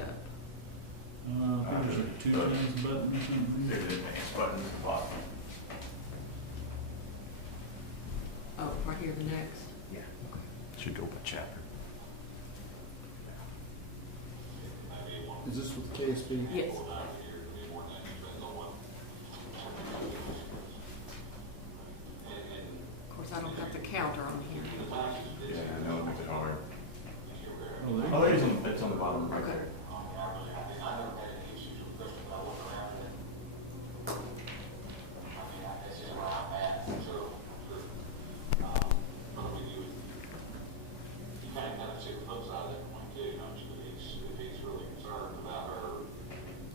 I think there's a 2 times button or something. There's an advance button at the bottom. Oh, right here, the next. Yeah. Should go by chapter. Is this with KSB? Yes. Of course, I don't have the counter on here. Yeah, I know, it makes it hard. Oh, there Oh, there is, it's on the bottom right Okay. there.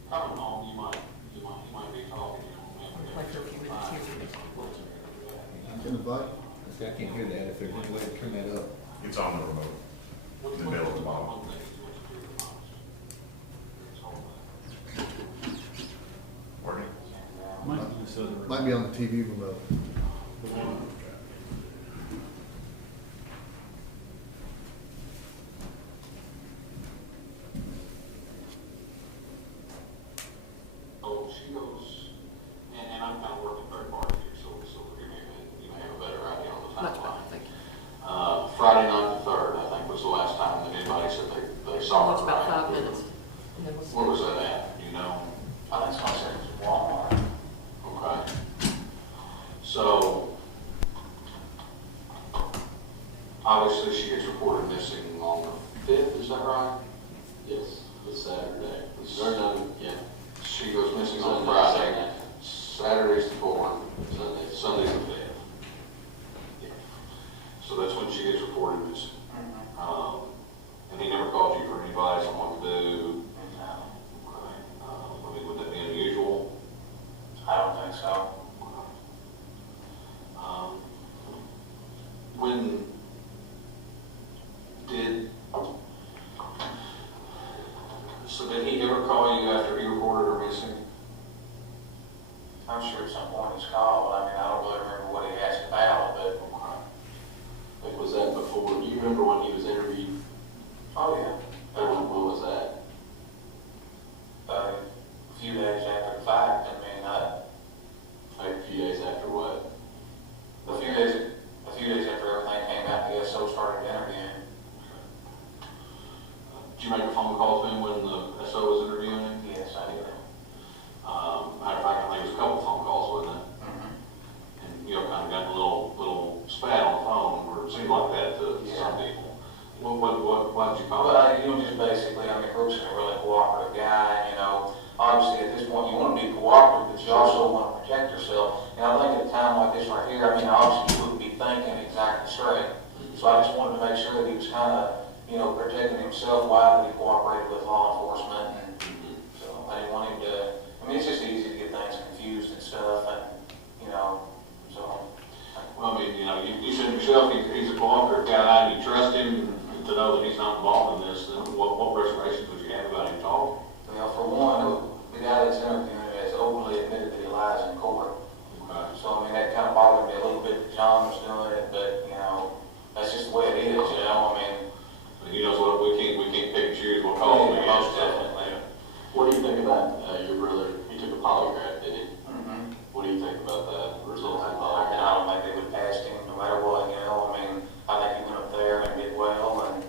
Coming home, you might be talking, Like for a few minutes here. Can invite? See, I can't hear that. If there's any way to turn that up. It's on the remote, in the middle of the bottom. Working? Might be this other. Might be on the TV remote. Oh, she goes, and I'm kind of working third party here, so you may have a better idea on the Much better, timeline. thank you. Friday night the 3rd, I think, was the last time that anybody said they saw It's her. about right? 5 minutes. And then we'll Where was that at, you know? I think someone said it was Walmart. Okay. So, obviously she gets reported missing on the 5th, is that right? Yes, it's Saturday. Yeah. She goes missing on Friday. Saturday's the 4th. Sunday's the 5th. Yeah. So that's when she gets reported missing. And he never called you for any advice on what to do? Okay. I mean, would that be unusual? I don't think so. When did, so did he ever call you after he reported her missing? I'm sure at some point he's called. I mean, I don't really remember what he asked about, but. Like, was that before, do you remember when he was interviewed? Oh, yeah. When was that? A few days after the fact. I mean, like a few days after what? A few days after everything came out, the SO started interviewing. Did you make a phone call to him when the SO was interviewing him? Yes, I did. Matter of fact, I think it was a couple phone calls, wasn't it? And, you know, kind of got a little spat on the phone, or it seemed like that to some people. Why did you call it? Well, you know, just basically, I mean, Brooks is a really cooperative guy, you know. Obviously, at this point, you want to be cooperative, but you also want to protect yourself. And I think at a time like this right here, I mean, obviously, you wouldn't be thinking exactly straight. So I just wanted to make sure that he was kind of, you know, protecting himself while he cooperated with law enforcement. And so I didn't want him to, I mean, it's just easy to get things confused and stuff, and, you know, so. Well, I mean, you know, you said yourself he's a cooperative guy, and you trust him to know that he's not involved in this. Then what reservations would you have about him talking? Well, for one, the guy that's interviewing has openly admitted that he lies in court. Okay. So, I mean, that kind of bothered me a little bit that John was doing it, but, you know, that's just the way it is, you know, I mean. You know what, we can't pick and choose what calls we get. Most definitely. What do you think about your brother? He took a polygraph, did he? Mm-hmm. What do you think about that? Results of the polygraph? I don't think they would pass him no matter what, you know, I mean, I think he went up there and did well, and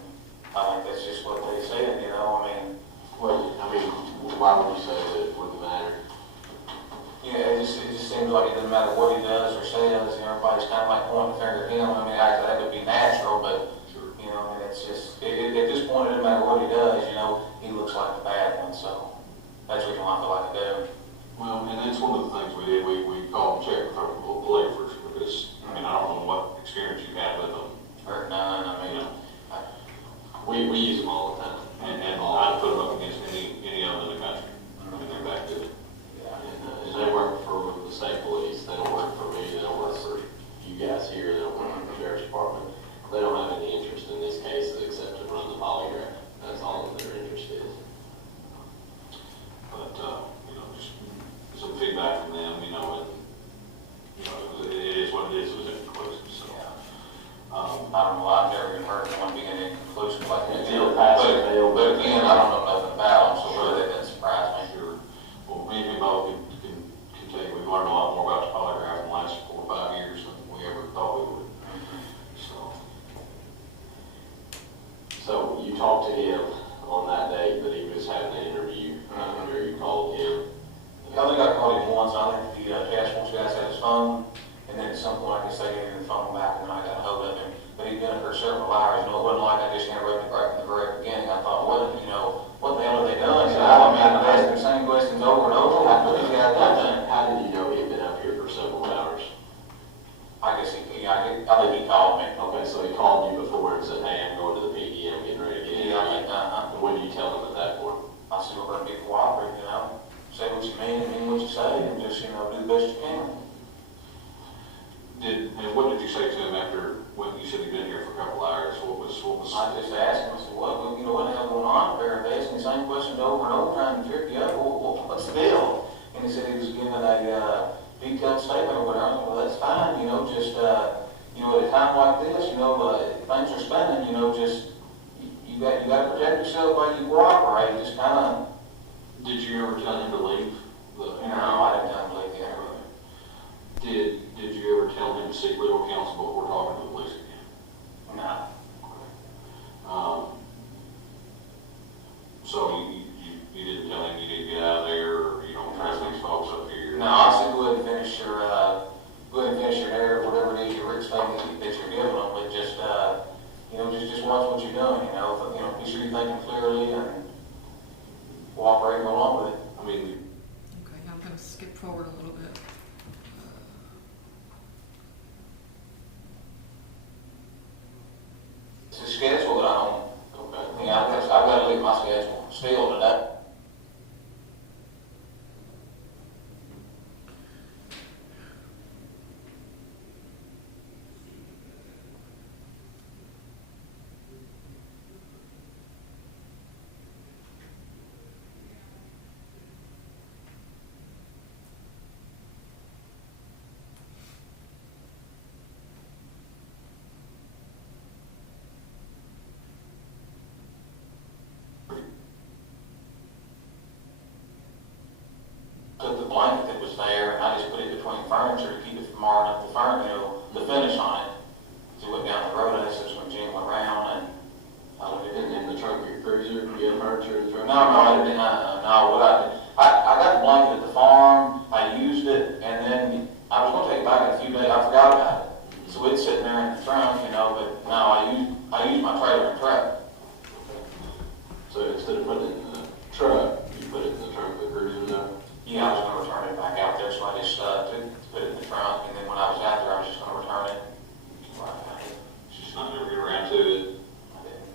I think that's just what they said, you know, I mean. Well, I mean, why would you say that it wouldn't matter? Yeah, it just seems like it doesn't matter what he does or says, you know, everybody's kind of like pointing the finger at him. I mean, actually, that would be natural, but, you know, I mean, it's just, at this point, it doesn't matter what he does, you know, he looks like the bad one, so that's what I feel like to do. Well, and that's one of the things we did, we called and checked with our believers, because, I mean, I don't know what experience you had with them. Or none, I mean, we use them all the time, and I'd put them up against any other in the country. I mean, they're that good. And they work for the state police, they don't work for me, they don't work for you guys here, they don't work for the sheriff's department. They don't have any interest in this case except to run the polygraph. That's all that their interest is. But, you know, just some feedback from them, you know, and, you know, it is what it is, it was inconclusive, so. I don't know, I've never even heard of one being inconclusive like that. Until it passes. once, I think the task force guys had his phone, and then at some point, I guess they gave him the phone back, and then I got a hold of him. But he'd been up for several hours, you know, it wasn't like I just interrupted right from the very beginning. I thought, what, you know, what the hell have they done? You know, I mean, I've asked the same questions over and over, how could these guys done? How did you know he had been up here for several hours? I guess I think he called me. Okay, so he called you before and said, hey, I'm going to the PD, I'm getting ready to get in. Yeah, I think, And what did you tell him at that point? I said, we're gonna be cooperative, you know, say what you mean and mean what you say, and just, you know, do the best you can. And what did you say to him after, when you said he'd been here for a couple hours? What was? I just asked him, I said, what, you know, what the hell going on there? They asked me the same questions over and over, trying to trip you up. What's the deal? And he said he was giving a detailed statement or whatever. I said, well, that's fine, you know, just, you know, at a time like this, you know, things are spinning, you know, just, you got to protect yourself while you cooperate. Just kind of. Did you ever tell him to leave? No, I didn't tell him to leave the interview. Did you ever tell him to seek legal counsel before talking to the police again? No. So you didn't tell him you need to get out of there, or you don't trust these folks up here? No, I said go ahead and finish your narrative, whatever it is, your rich thing that you're giving them, but just, you know, just watch what you're doing, you know, be sure you're thinking clearly and cooperate along with it. I mean, Okay, I'm gonna skip forward a little bit. It's a schedule that I don't, okay. yeah, I've got to leave my schedule still today. Took the blanket that was there and I just put it between furniture to keep it from marring up the furniture, you know, the finish on it. So we went down the road, and that's when Jim went around and I looked at it. In the trunk of your cruiser, you had furniture in the trunk? No, I didn't. No, what I did, I got the blanket at the farm, I used it, and then I was gonna take it back in a few days, I forgot about it. So it's sitting there in the trunk, you know, but no, I used my trailer and truck. So instead of putting it in the truck, you put it in the trunk of the cruiser now? Yeah, I was gonna return it back out there, so I just put it in the trunk, and then when I was out there, I was just gonna return it. Just not ever get around to it? I didn't.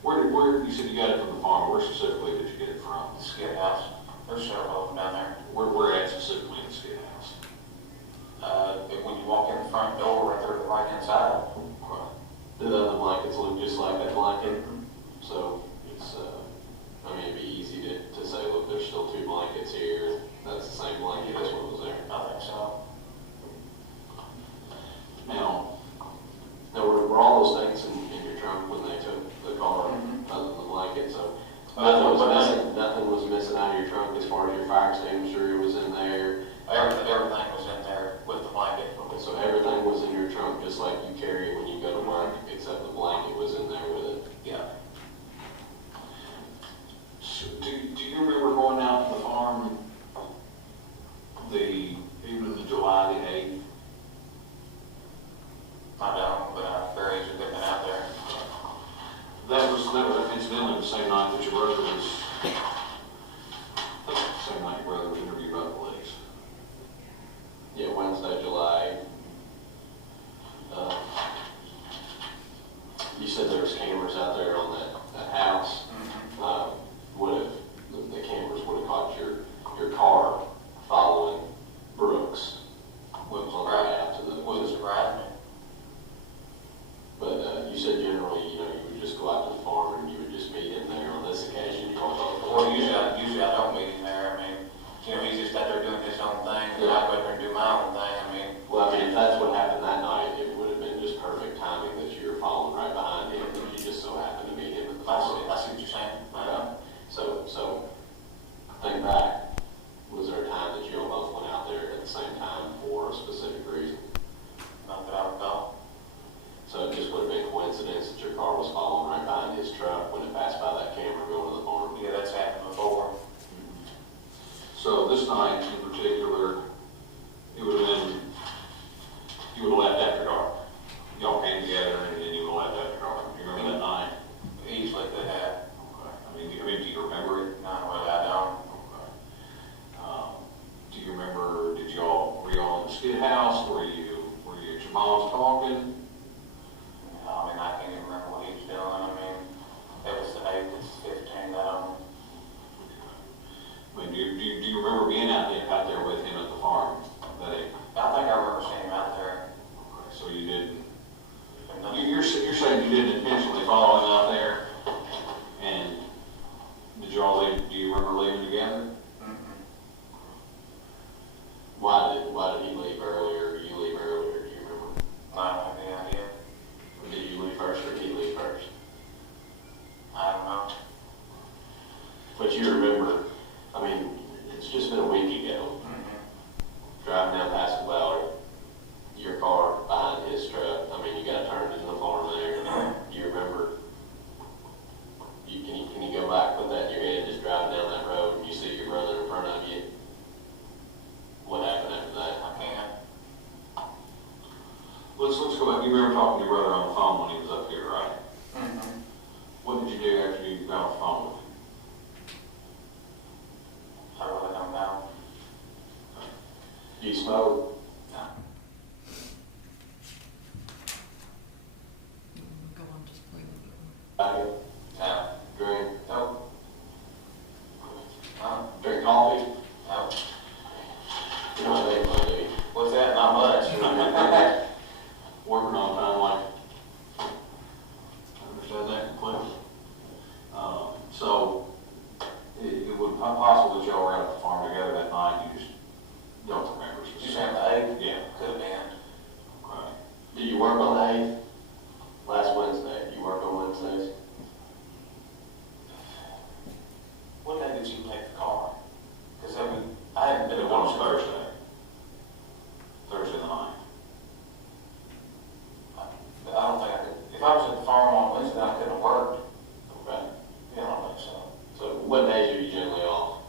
Where, you said you got it from the farm, where specifically did you get it from? The skid house. There's several nights in particular, it would have been, you would have left after dark. Y'all came together and then you would have left after dark. Do you remember that night? Easily they have. Okay. Do you remember it? No, really, I don't. Okay. Do you remember, were y'all in the skid house? Were you at your mom's talking? I mean, I can't even remember what he was doing. I mean, it was the 8th, it's 15, I don't. I mean, do you remember being out there with him at the farm that day? I think I remember seeing him out there. Okay, so you didn't, you're saying you didn't intentionally follow him out there? And did y'all leave, do you remember leaving together? Mm-hmm. Why did he leave earlier, or you leave earlier, do you remember? I don't have any idea. Or did you leave first, or did he leave first? I don't know. But you remember, I mean, it's just been a week ago, driving down past the valley, your car behind his truck, I mean, you got turned into the farm there. Do you remember, can you go back, put that in your head, just driving down that road and you see your brother in front of you? What happened after that? I can't. Let's go back. You remember talking to your brother on the phone when he was up here, right? Mm-hmm. What did you do after you got off the phone with him? I really don't know. You smoke? No. Go on, just play with it. Tobacco? No. Drink? No. No. Drink coffee? No. You know what they do? What's that? Not much. Working on time, like, I understand that completely. So, it would possible that y'all were out at the farm together that night, you just don't remember. You saying the 8th? Yeah. Could have been. Okay. Do you work on the 8th? Last Wednesday, you work on Wednesdays? What day did you take the car? Because I mean, I haven't been It to was one Thursday. Thursday the 9th. I don't think I could. If I was at the farm on Wednesday, I couldn't have worked. Okay. Yeah, I don't think so. So what days are you generally off?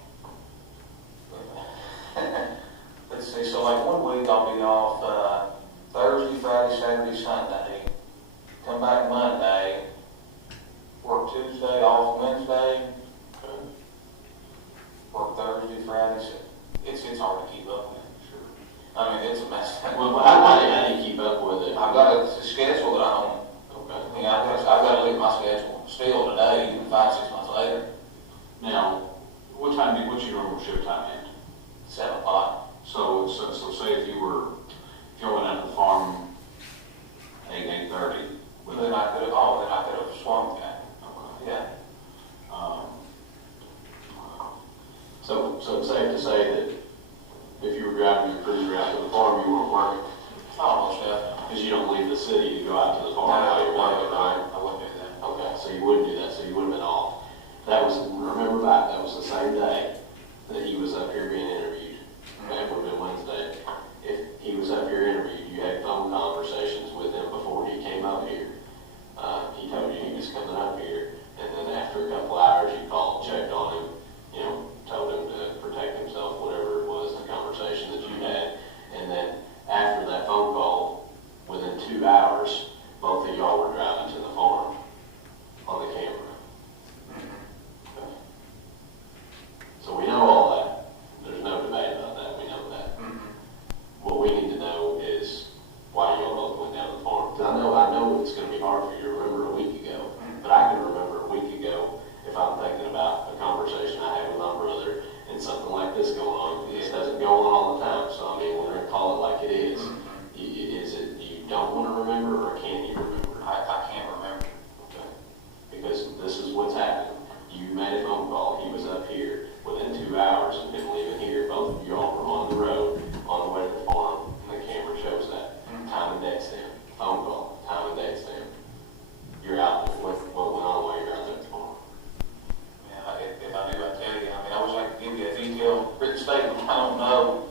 Let's see, so like 1 week I'll be off Thursday, Friday, Saturday, Sunday. Come back Monday. Work Tuesday, off Wednesday. Work Thursday, Friday. It's hard to keep up with. Sure. I mean, it's a mess. Well, how do you keep up with it? I've got a schedule that I'm on. Okay. I mean, I've got to look at my schedule still today, even 5, 6 months later. Now, what's your normal shift time end? 7 o'clock. So say if you went out to the farm 8:30. Then I could have swung that. Okay. Yeah. So it's safe to say that if you were driving your cruiser out to the farm, you weren't working, Almost, yeah. because you don't leave the city to go out to the farm while you're working, right? I wouldn't do that. Okay, so you wouldn't do that, so you would have been off. Remember back, that was the same day that he was up here being interviewed. That would have been Wednesday. If he was up here interviewed, you had phone conversations with him before he came up here. He told you he was coming up here, and then after a couple hours, you called, checked on him, told him to protect himself, whatever it was, the conversation that you had. And then after that phone call, within 2 hours, both of y'all were driving to the farm on the camera. Okay. So we know all that. There's no debate about that. We know that. What we need to know is why y'all both went down to the farm. 'Cause I know it's going to be hard for you to remember a week ago, but I can remember a week ago if I'm thinking about a conversation I had with my brother and something like this going on. This doesn't go on all the time, so I mean, we're going to call it like it is. Is it you don't want to remember, or can you remember? I can't remember. Okay. Because this is what's happened. You made a phone call. He was up here within 2 hours and been leaving here. Both of y'all were on the road on the way to the farm, and the camera shows that. Time and date stamp. Phone call. Time and date stamp. You're out there. What went on while you're out there at the farm? Yeah, if I knew, I'd tell you. I mean, I wish I could give you a detailed written statement. I don't know.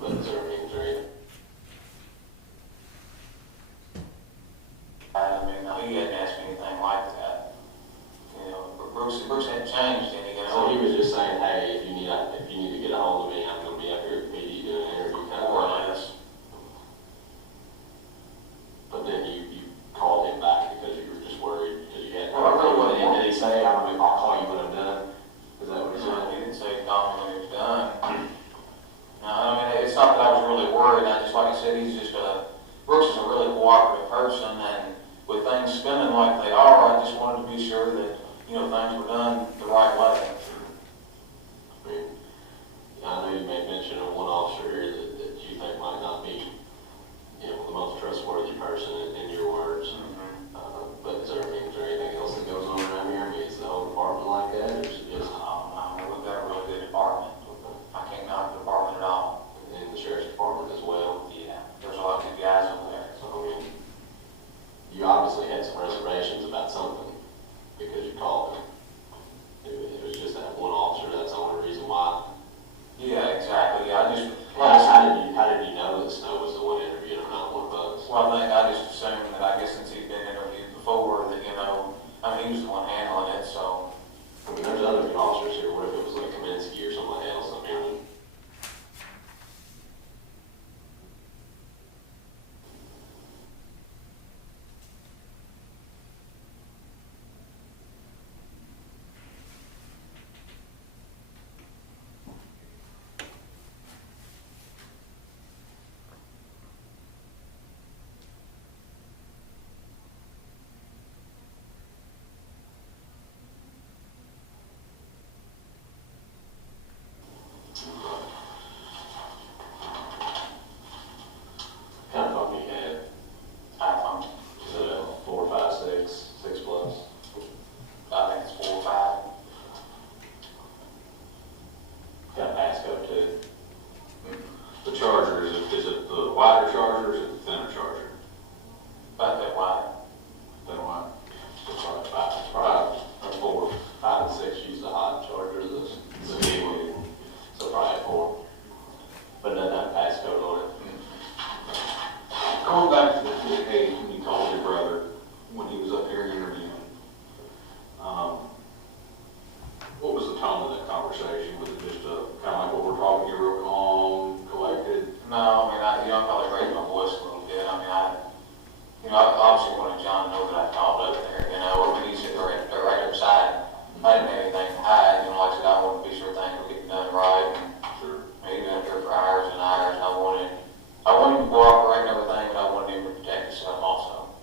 But is there a means or either? I mean, no, he hadn't asked me anything like that. Brooks hadn't changed any, you So know. he was just saying, hey, if you need to get a hold of me, I'm gonna be up here at PD doing an interview kind of More or thing. less. But then you called him back because you were just worried, because you had. Well, I really wasn't. Did he say, I'll call you when I'm done? Is that what he said? He didn't say he called me when he was done. No, I mean, it's not that I was really worried, I just, like I said, Brooks is a really cooperative person, and with things spinning like they are, I just wanted to be sure that, you know, things were done the right way. I mean, I know you made mention of one officer here that you think might not be, you know, the most trustworthy person in your words. But is there anything else that goes on around here? I mean, is the whole department like that, or is it just? No, we've got a really good department. I can't knock the department at all. In the sheriff's department as well? Yeah, there's a lot of good guys over there. So, I mean, you obviously had some reservations about something because you called him. It was just that one officer, that's the only reason why. Yeah, exactly. I just, How did you know that Snow was the one interviewing him, not one of us? well, I just assumed that, I guess since he'd been interviewed before, that, you know, I mean, he was the one handling it, so. I mean, there's other officers here. What if it was like Kaminsky or somebody else? I mean, kind of thought he had, I is it a 4, 5, 6, 6 plus? think it's 4 or 5. Got a passcode too. The Charger, is it the wider Charger or is it the thinner Charger? About that wide. That one? So probably 5 or 4, 5 and 6 use the hot Charger, the big one. So probably 4. But it doesn't have a passcode on it. Going back to the case when you called your brother, when he was up here interviewing, what was the tone of that conversation? Was it just kind of like what we're talking here, real calm, collected? No, I mean, I probably raised my voice a little bit. I mean, I obviously wanted John to know that I called up there, you know. I mean, he's sitting right there beside. I didn't have anything to hide, you know, like I said, I wanted to be sure things were getting done right. And Sure. he'd been up there for hours and hours, and I wanted him to cooperate and everything, but I wanted him to protect himself also.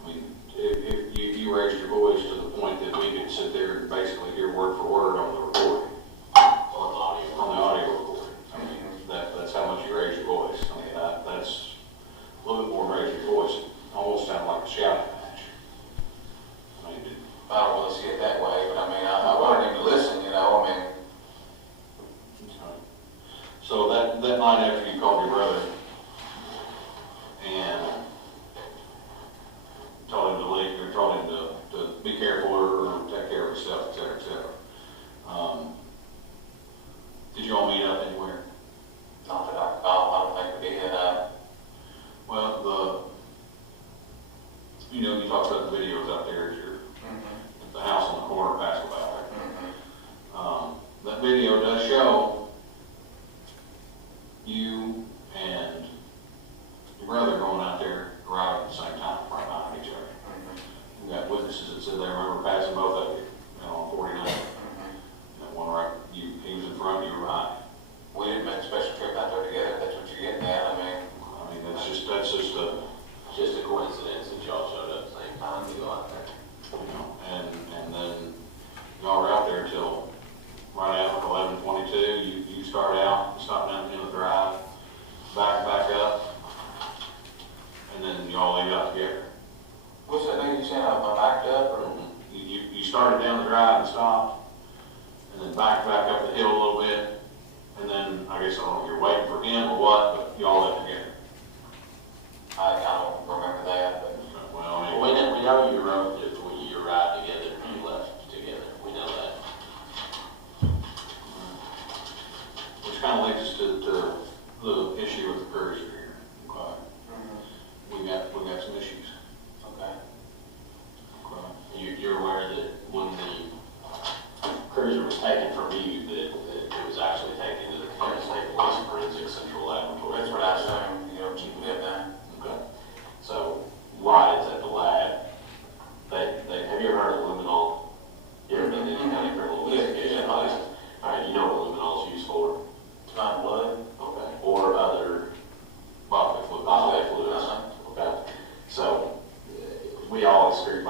I mean, if you raised your voice to the point that we could sit there and basically hear word for word on the recording, on the audio recording. I mean, that's how much you raise your voice. I mean, that's a little bit more raise your voice. It almost sounded like a shouting match. I mean, I don't really see it that way, but I mean, I wanted him to listen, you know, I mean. so that night after you called your brother and told him to leave, or told him to be careful or take care of himself, et cetera, et cetera. Did you all meet up anywhere? Not that I recall, I don't think we did. Well, you know, you talked about the videos out there at the house on the corner, basketball. That video does show you and your brother going out there arriving at the same time, right behind each other. You got witnesses that said they remember passing both of you, on 49. That one right, he was in front, you were behind. We didn't make a special trip out there together, if that's what you're getting at. I mean, That's just It's just a coincidence that y'all showed up at the same time to go out there. and then y'all were out there till right after 11:22. You start out, stop down in the drive, back up, and then y'all leave out together. what's that thing you saying, I backed up, or? You started down the drive and stopped, and then back up the hill a little bit, and then I guess I don't know if you're waiting for him or what, but y'all left together. I don't remember that, but. Well, We know you wrote that when you arrived together, you left together. We know that. which kind of leads us to the issue with the cruiser here. Okay. We got some issues. Okay. Okay. You're aware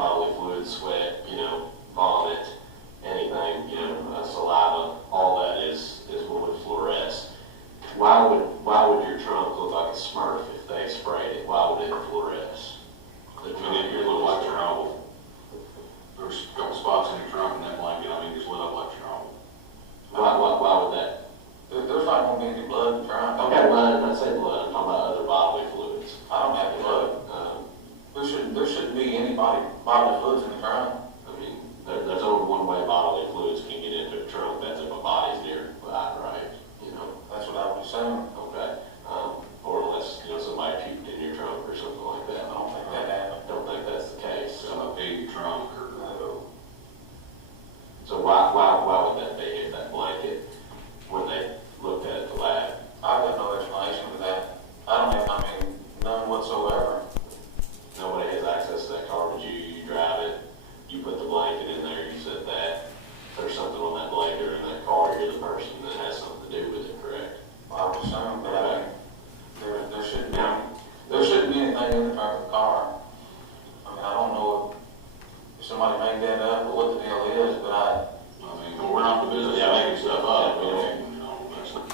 bodily fluids, sweat, vomit, anything, saliva, all that is what would fluoresce. Why would your trunk look like a Smurf if they sprayed it? Why would it fluoresce? The trunk, It looked like Chernobyl. There's a couple spots in your trunk in that blanket, just lit up like Chernobyl. why would that? There's not gonna be any blood in the trunk. Okay, well, I'm not saying blood, I'm talking about other bodily fluids. I don't have blood. There shouldn't be any bodily fluids in the trunk. There's only one way bodily fluids can get into a trunk, that's if a body's nearby, right? That's what I would assume. Okay, or unless, somebody puked in your trunk or something like that. I don't think that happened. I don't think that's the case. Some a big trunk or. So why would that be if that blanket, when they looked at it the lab? I got no explanation for that. I don't have, none whatsoever. Nobody has access to that car, but you drive it, you put the blanket in there, you said that. If there's something on that blanket or in that car, you're the person that has something to do with it, correct? I would assume, but there shouldn't be anything in the trunk of the car. I don't know if somebody made that up or what the deal is, but We're not the business of making stuff up, we don't, that's not.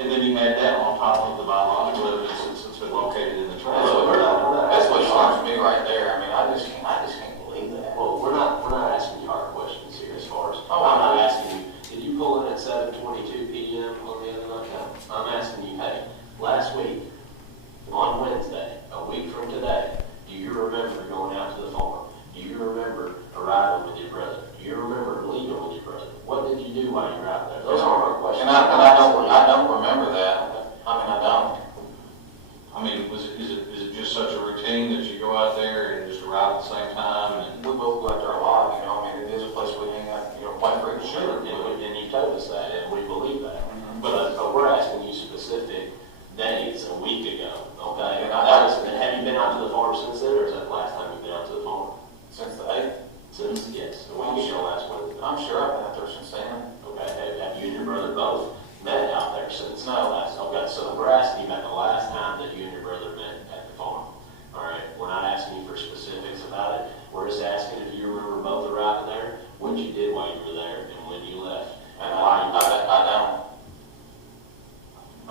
And then you add that on top of the biological evidence that's been located in the trunk. that's what shocks me right there. I just can't believe that. Well, we're not asking you hard questions here as far as, Oh, I'm not asking you, did you pull in at 7:22 p.m. on the other night? No. I'm asking you, hey, last week, on Wednesday, a week from today, do you remember going out to the farm? Do you remember arriving with your brother? Do you remember leaving with your brother? What did you do while you were out there? Those aren't our questions. And I don't remember that. I don't. Is it just such a routine that you go out there and just arrive at the same time and? We both go out there a lot, it is a place we hang out, quite frequently. Sure, and you told us that, and we believe that. But we're asking you specific days a week ago, okay? And Have you been out to the farm since then, or is that the last time you've been out to the farm? Since the 8th? Since, yes, a week ago last Wednesday. I'm sure I've been out there since then. Okay, have you and your brother both met out there since the No. last? Okay, so we're asking you about the last time that you and your brother met at the farm. All right, we're not asking you for specifics about it. We're just asking if you remember both arriving there, what you did while you were there, and when you left, and why you left. I don't.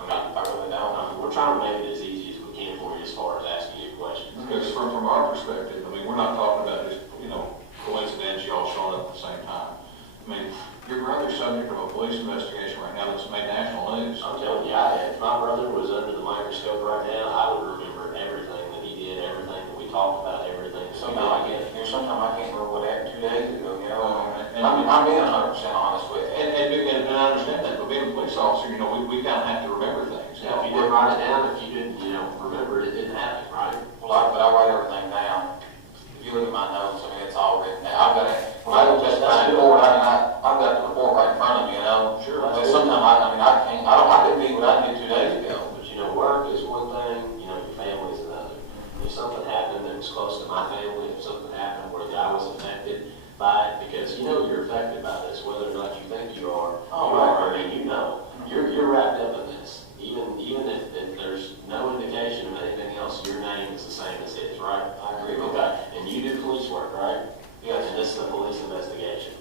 I really don't. We're trying to make it as easy as we can for you as far as asking you questions. Because from our perspective, we're not talking about just, coincidence y'all showing up at the same time. Your brother's subject of a police investigation right now that's made national news. I'm telling you, if my brother was under the microscope right now, I would remember everything that he did, everything that we talked about, everything. Sometimes I can't remember what happened 2 days ago, I'm being 100% honest with you. And I understand that, but being a police officer, we kind of have to remember things. Now, if you didn't write it down, if you didn't, remember it, it didn't happen, right? Well, I write everything down. If you look at my notes, it's all written down. I've got it. When I look at the report, I've got the report right in front of me, Sure. But sometimes I can't, I didn't mean what I did 2 days ago. But work is one thing, your family is another. If something happened that was close to my family, if something happened where I was affected by it, because you're affected by this, whether or not you think you are, you're wrapped up in this. Even if there's no indication of anything else, your name is the same as his, right? I agree with Okay, and you do police work, right? Yes. And this is a police investigation.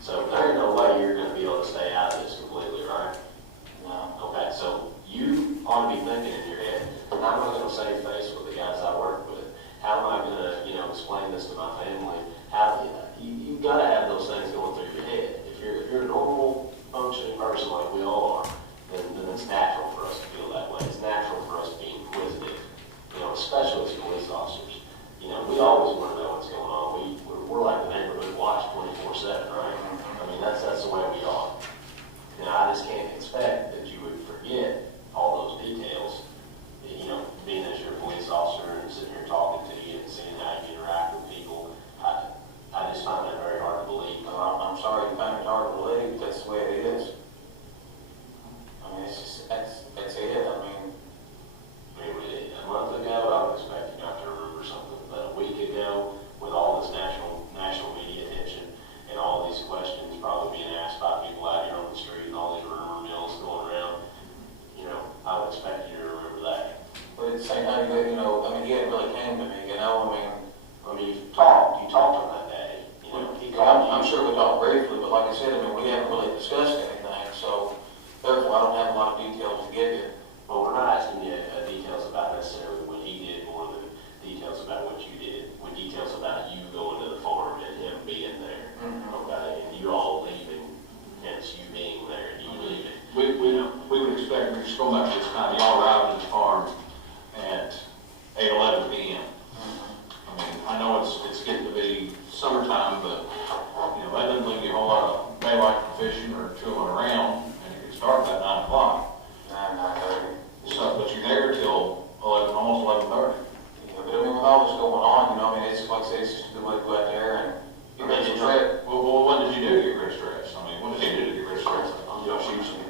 So there ain't no way you're gonna be able to stay out of this completely, right? No. Okay, so you ought to be thinking in your head, how am I gonna save face with the guys I work with? How am I gonna, explain this to my family? You've gotta have those things going through your head. If you're a normal functioning person like we all are, then it's natural for us to feel that way. It's natural for us to be inquisitive, especially as police officers. We always want to know what's going on. We're like the neighborhood watch 24/7, right? That's the way we are. I just can't expect that you would forget all those details, being as you're a police officer and sitting here talking to you and seeing how you interact with people. I just find that very hard to believe. I'm sorry you find it hard to believe, but that's the way it is. It's just, that's it. that, you know, I mean, he hadn't really came to me, you know, I mean, You talked to him that day. You know, he called I'm you. sure we talked briefly, but like I said, I mean, we haven't really discussed anything, so therefore I don't have a lot of details to give you. Well, we're not asking you details about necessarily what he did, more than details about what you did, with details about you going to the farm and him being there. Okay, and you all leaving, hence you being there and you leaving. We would expect, we're just going back to this time, y'all arrived at the farm at 8:11 p.m. I mean, I know it's getting to be summertime, but, you know, that doesn't leave you a whole lot of daylight for fishing or tooling around, and it can start about 9 o'clock. 9:30. So, but you're there till 11, almost 11:30. Yeah, but I mean, with all this going on, you know, I mean, it's like I say, it's just a good way to go out there and get ready to trip. Well, what did you do to get rid of stress? I mean, what did he do to get rid of stress? You know,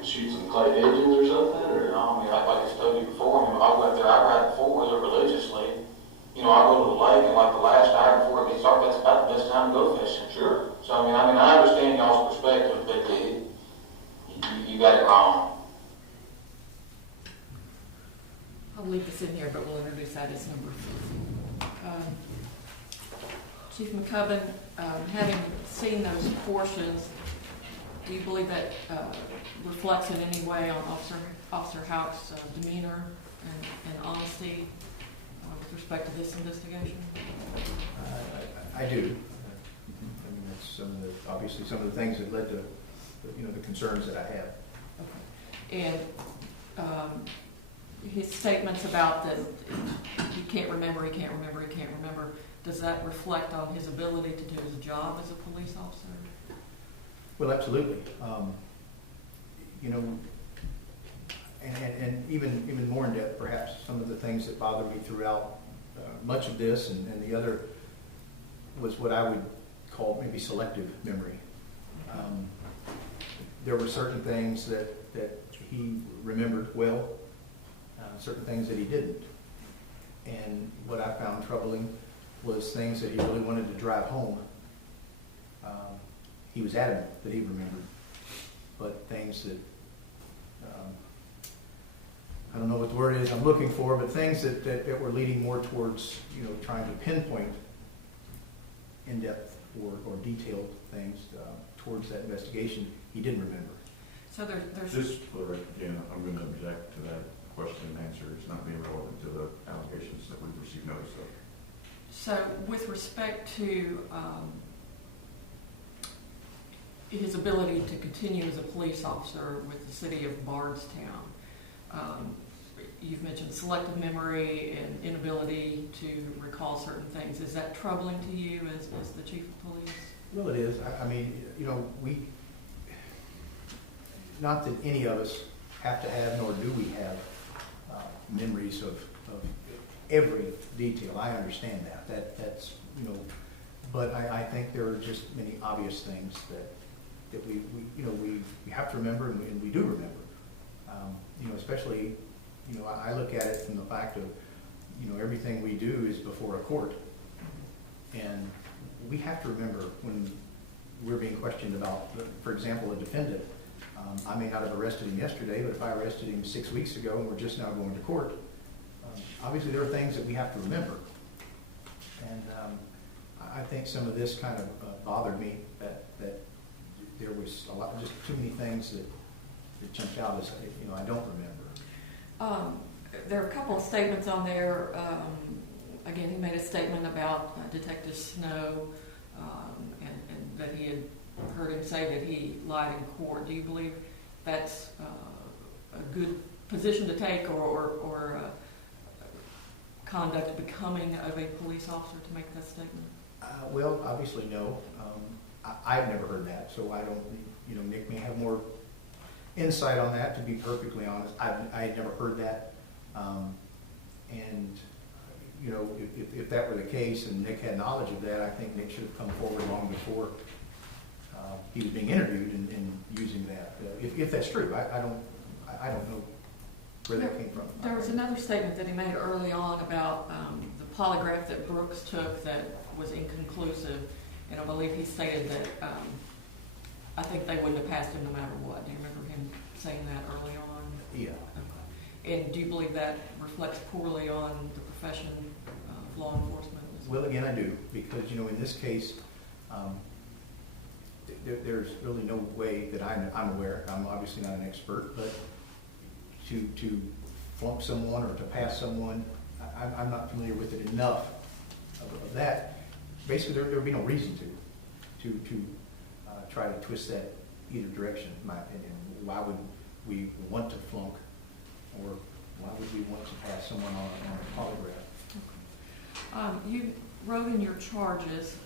shoot some clay pigeons or something, You or? know, I mean, like I just told you before, you know, I go out there, I ride the four-wheeler religiously. You know, I go to the lake, and like the last hour before it gets dark, that's about the best time to go fishing. Sure. So, I mean, I understand y'all's perspective, but you got it wrong. I'll leave this in here, but we'll introduce that as number 4. Chief McCubbin, having seen those portions, do you believe that reflects in any way on Officer Houck's demeanor and honesty with respect to this investigation? I do. I mean, that's obviously some of the things that led to, the concerns that I have. Okay. And his statements about that he can't remember, does that reflect on his ability to do his job as a police officer? Well, absolutely. And even more in depth, perhaps some of the things that bothered me throughout much of this and the other was what I would call maybe selective memory. There were certain things that he remembered well, certain things that he didn't. And what I found troubling was things that he really wanted to drive home. He was adamant that he remembered, but things that, I don't know what the word is I'm looking for, but things that were leading more towards, trying to pinpoint in-depth or detailed things towards that investigation, he didn't remember. So there's Just for the record, again, I'm going to object to that question and answer. It's not being relevant to the allegations that we've received notice of. So with respect to his ability to continue as a police officer with the city of Bardstown, you've mentioned selective memory and inability to recall certain things. Is that troubling to you as the chief of police? Well, it is. I mean, not that any of us have to have, nor do we have, memories of every detail. I understand that. That's, but I think there are just many obvious things that we have to remember, and we do remember. Especially, I look at it from the fact of, everything we do is before a court, and we have to remember when we're being questioned about, for example, a defendant. I may not have arrested him yesterday, but if I arrested him 6 weeks ago and we're just now going to court, obviously there are things that we have to remember. And I think some of this kind of bothered me, that there was just too many things that jumped out as, I don't remember. There are a couple of statements on there. Again, he made a statement about Detective Snow, and that he had heard him say that he lied in court. Do you believe that's a good position to take, or conduct becoming of a police officer to make that statement? Well, obviously no. I've never heard that, so I don't. Nick may have more insight on that. To be perfectly honest, I had never heard that. And if that were the case, and Nick had knowledge of that, I think Nick should have come forward long before he was being interviewed and using that. If that's true, I don't know where that came from. There was another statement that he made early on about the polygraph that Brooks took that was inconclusive, and I believe he stated that I think they wouldn't have passed him no matter what. Do you remember him saying that early on? Yeah. And do you believe that reflects poorly on the profession of law enforcement? Well, again, I do, because, you know, in this case, there's really no way that I'm aware, I'm obviously not an expert, but to flunk someone or to pass someone, I'm not familiar with it enough of that. Basically, there would be no reason to try to twist that either direction, in my opinion. Why would we want to flunk, or why would we want to pass someone on a polygraph? You wrote in your charges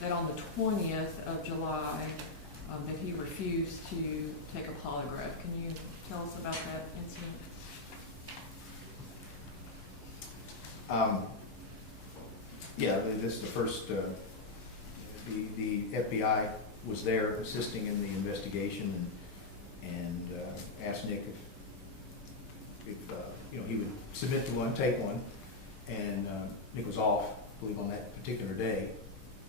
that on the 20th of July that he refused to take a polygraph. Can you tell us about that incident? Yeah, this is the first, the FBI was there assisting in the investigation and asked Nick if you know, he would submit to one, take one, and Nick was off, I believe, on that particular day,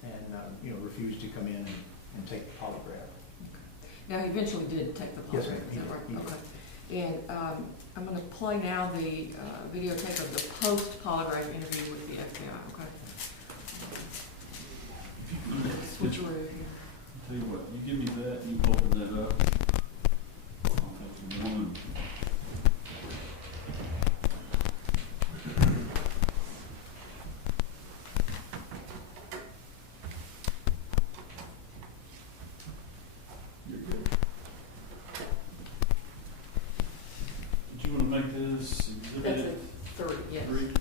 and you know, refused to come in and take the polygraph. Now, he eventually did take the polygraph, Yes, ma'am. is that right? He did. Okay. And I'm going to play now the videotape of the post-polygraph interview with the FBI, okay? Switcheroo here. Tell you what, you give me that, you open that up. I'll take the one. You're good. Did you want to make this That's exhibit a 3, yes. 3? Okay.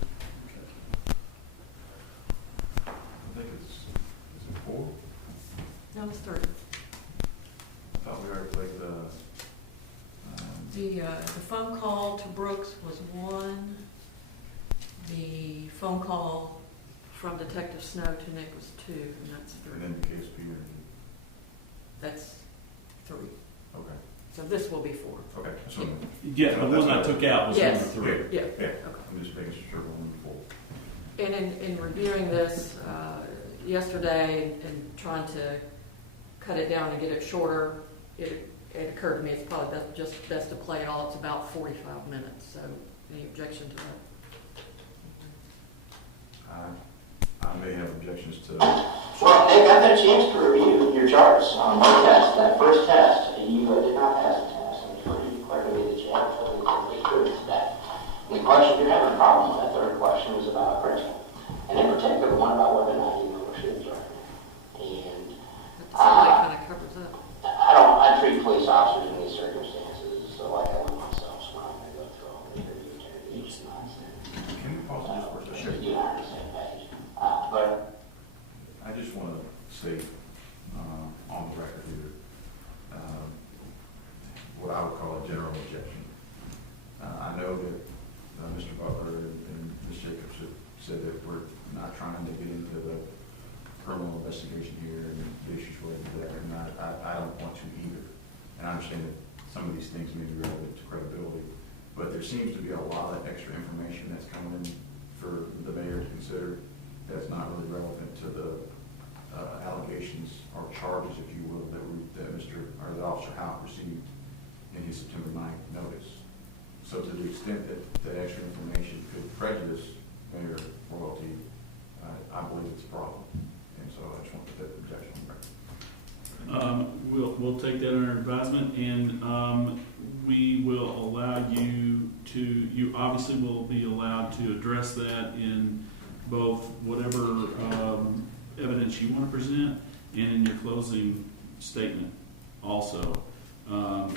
I think is it 4? No, it's 3. I thought we already played the, The phone call to Brooks was 1. The phone call from Detective Snow to Nick was 2, and that's 3. and then the KSP interview. That's 3. Okay, So this will be 4. okay. So, Yeah, the one I took out was Yes. number 3. Yeah. yeah, Okay. I'm just making sure we're on 4. And in reviewing this yesterday and trying to cut it down and get it shorter, it occurred to me it's probably just best to play it all. It's about 45 minutes, so any objection to that? I may have objections to, Well, Nick, I've had a chance to review your charts on the test, that first test. You did not pass the test, and it's pretty clear to me that you haven't fully experienced that. And the question you're having a problem with, that third question was about principle. And in particular, the one about whether or not you know shootings right. And That kind of covers that. I treat police officers in these circumstances so like I would myself, so I'm going to go through all the interviews and each nonsense. can we pause this for a second? You and I are on the same page. But I just want to say, on the record here, what I would call a general objection. I know that Mr. Butler and Ms. Jacobs have said that we're not trying to get into the criminal investigation here and the issues related to that, and I don't want to either. And I understand that some of these things may be relevant to credibility, but there seems to be a lot of extra information that's coming in for the mayor to consider that's not really relevant to the allegations or charges, if you will, that Officer Houck received in his September 9th notice. So to the extent that extra information could prejudice Mayor Royalty, I believe it's a problem. And so I just want to put that objection on record. We'll take that under advisement, and we will allow you obviously will be allowed to address that in both whatever evidence you want to present and in your closing statement also.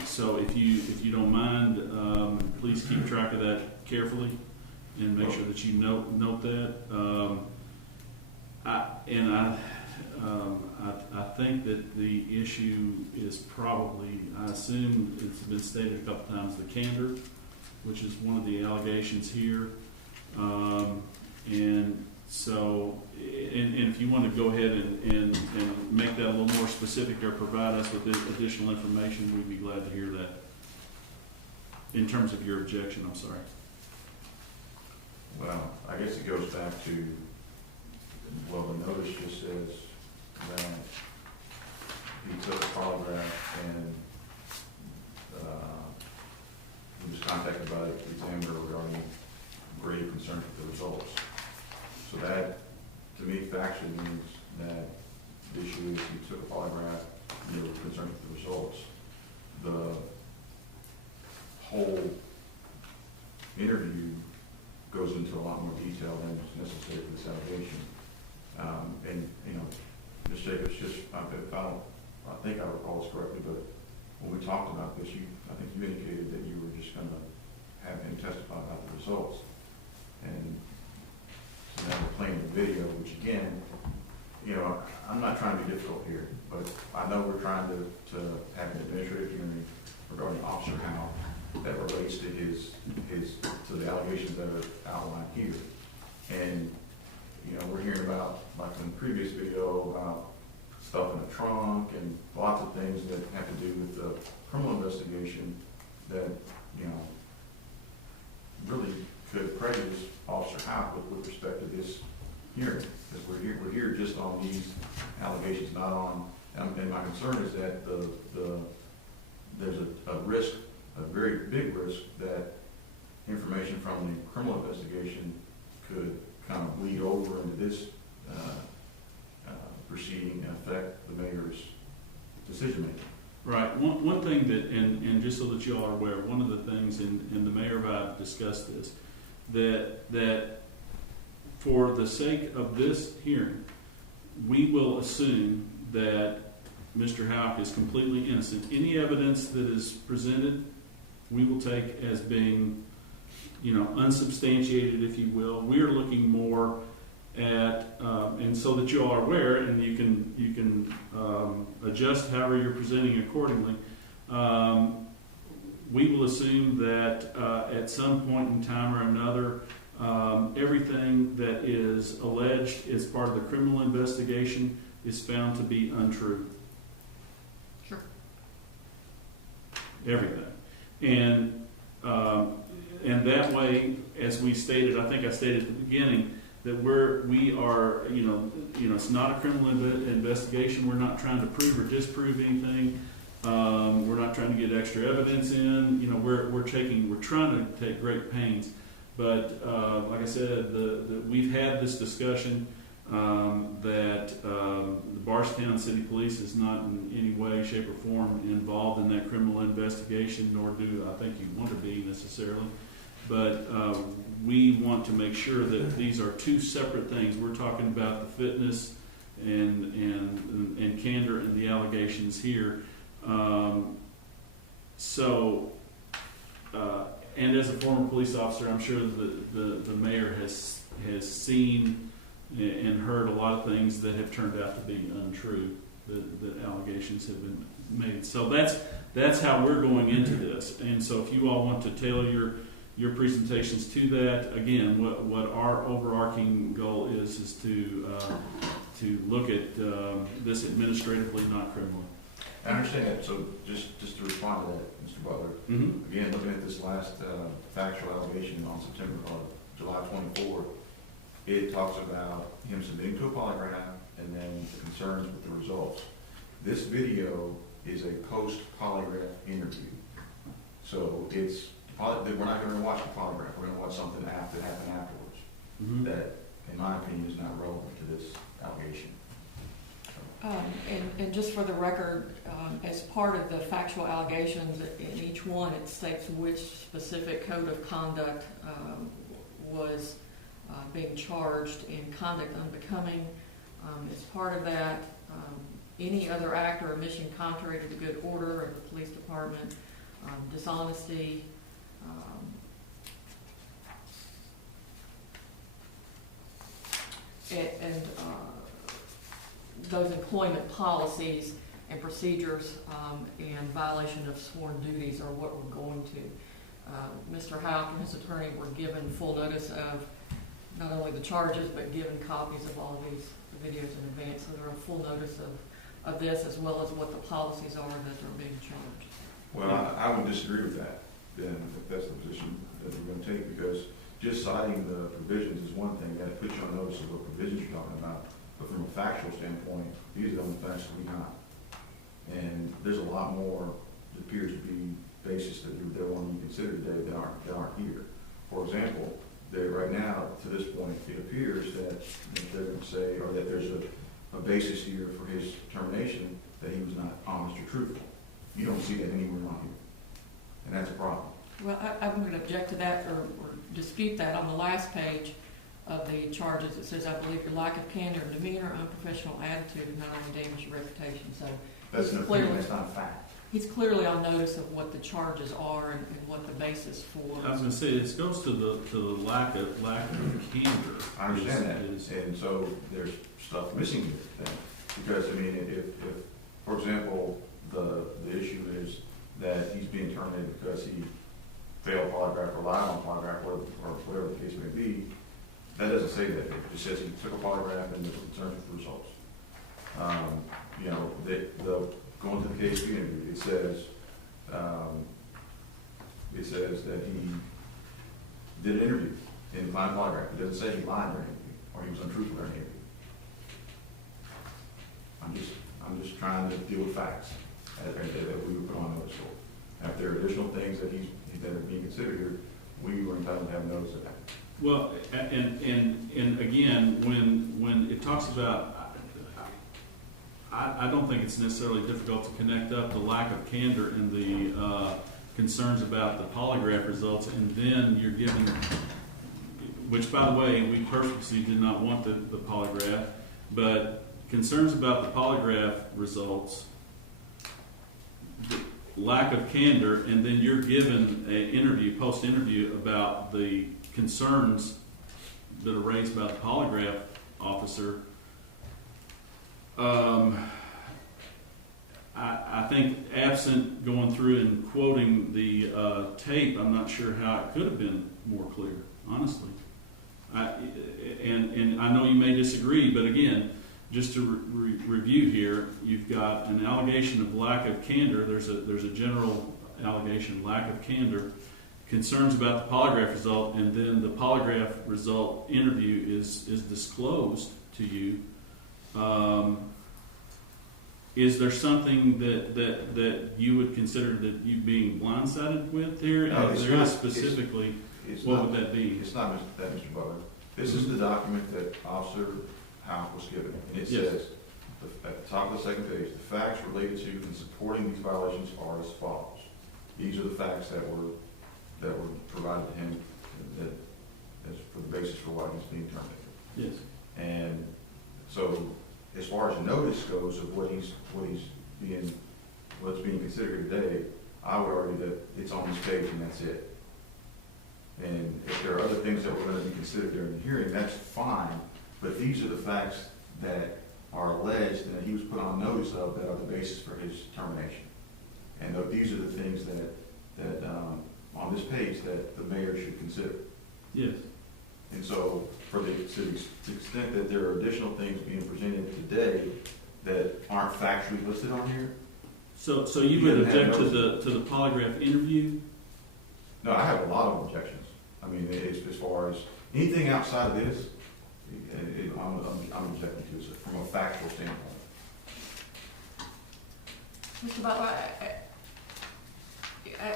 So if you don't mind, please keep track of that carefully and make sure that you note that. I think that the issue is probably, I assume it's been stated a couple times, the candor, which is one of the allegations here. And so, and if you want to go ahead and make that a little more specific or provide us with additional information, we'd be glad to hear that. In terms of your objection, I'm sorry. Well, I guess it goes back to, well, the notice just says that he took a polygraph and he was contacted by the examiner regarding grave concern with the results. So that, to me, factually means that the issue is he took a polygraph, you know, concerned with the results. The whole interview goes into a lot more detail than is necessary for this allegation. And, you know, Ms. Jacobs, I think I recall this correctly, but when we talked about this, I think you indicated that you were just going to have him testify about the results. And so now we're playing the video, which again, you know, I'm not trying to be difficult here, but I know we're trying to have an administrative hearing regarding Officer Houck that relates to to the allegations that are outlined here. And, you know, we're hearing about, like in the previous video, about stuff in the trunk and lots of things that have to do with the criminal investigation that, you know, really could prejudice Officer Houck with respect to this hearing. Because we're here just on these allegations, not on, and my concern is that there's a risk, a very big risk, that information from the criminal investigation could kind of bleed over into this proceeding and affect the mayor's decision making. Right. One thing that, and just so that you all are aware, one of the things, and the mayor and I have discussed this, that for the sake of this hearing, we will assume that Mr. Houck is completely innocent. Any evidence that is presented, we will take as being, you know, unsubstantiated, if you will. We are looking more at, and so that you all are aware, and you can adjust however you're presenting accordingly. We will assume that at some point in time or another, everything that is alleged as part of the criminal investigation is found to be untrue. Sure. Everything. And that way, as we stated, I think I stated at the beginning, that we are, you know, it's not a criminal investigation. We're not trying to prove or disprove anything. We're not trying to get extra evidence in. You know, we're trying to take great pains. But like I said, we've had this discussion that the Bardstown City Police is not in any way, shape, or form involved in that criminal investigation, nor do I think you want to be necessarily. But we want to make sure that these are two separate things. We're talking about the fitness and candor and the allegations here. And as a former police officer, I'm sure the mayor has seen and heard a lot of things that have turned out to be untrue, that allegations have been made. So that's how we're going into this. And so if you all want to tailor your presentations to that, again, what our overarching goal is to look at this administratively, not criminally. I understand that. So just to respond to that, Mr. Butler, again, looking at this last factual allegation on July 24, it talks about him submitting to a polygraph and then the concerns with the results. This video is a post-polygraph interview. So we're not going to watch the polygraph. We're going to watch something that happened afterwards that, in my opinion, is not relevant to this allegation. And just for the record, as part of the factual allegations, in each one it states which specific code of conduct was being charged in conduct unbecoming. As part of that, any other act or omission contrary to the good order of the police department, dishonesty, and those employment policies and procedures and violation of sworn duties are what we're going to. Mr. Houck and his attorney were given full notice of not only the charges, but given copies of all of these videos in advance. So they're a full notice of this, as well as what the policies are that are being charged. Well, I would disagree with that, then, if that's the position that we're going to take, because just citing the provisions is one thing. That puts you on notice of what provisions you're talking about. But from a factual standpoint, these are the only facts that we got. And there's a lot more that appears to be basis that they're wanting to consider today that aren't here. For example, right now, to this point, it appears that they're going to say, or that there's a basis here for his termination that he was not honest or truthful. You don't see that anywhere on here, and that's a problem. Well, I'm going to object to that or dispute that. On the last page of the charges, it says, I believe your lack of candor and demeanor, unprofessional attitude, not only damage your reputation. So That's an opinion, that's not a fact. he's clearly on notice of what the charges are and what the basis for. I was going to say, it goes to the lack of candor. I understand that, and so there's stuff missing here then. Because, I mean, if for example, the issue is that he's being terminated because he failed polygraph or lied on polygraph, or whatever the case may be, that doesn't say that. It just says he took a polygraph and was concerned with the results. You know, going to the case interview, it says that he did an interview in the fine polygraph. It doesn't say he lied or anything, or he was untruthful or anything. I'm just trying to deal with facts that we would put on notice for. If there are additional things that that are being considered here, we were entitled to have notice of that. Well, and again, when it talks about, I don't think it's necessarily difficult to connect up the lack of candor and the concerns about the polygraph results, and then you're given, which by the way, we purposely did not want the polygraph, but concerns about the polygraph results, lack of candor, and then you're given an post-interview about the concerns that are raised by the polygraph officer. I think absent going through and quoting the tape, I'm not sure how it could have been more clear, honestly. And I know you may disagree, but again, just to review here, you've got an allegation of lack of candor. There's a general allegation, lack of candor, concerns about the polygraph result, and then the polygraph result interview is disclosed to you. Is there something that you would consider that you being blindsided with here? No, if there is specifically, what would that be? It's not that, Mr. Butler. This is the document that Officer Houck was given, and it says at the top of the second page, the facts related to and supporting these violations are as follows. These are the facts that were provided to him as for the basis for why he's being terminated. Yes. And so, as far as notice goes of what's being considered today, I would argue that it's on this page and that's it. And if there are other things that were going to be considered during the hearing, that's fine. But these are the facts that are alleged and that he was put on notice of that are the basis for his termination. And these are the things that on this page that the mayor should consider. Yes. And so, to the extent that there are additional things being presented today that aren't factually listed on here. So you would object to the polygraph interview? No, I have a lot of objections. I mean, as far as anything outside of this, I'm objecting to it from a factual standpoint. Mr. Butler,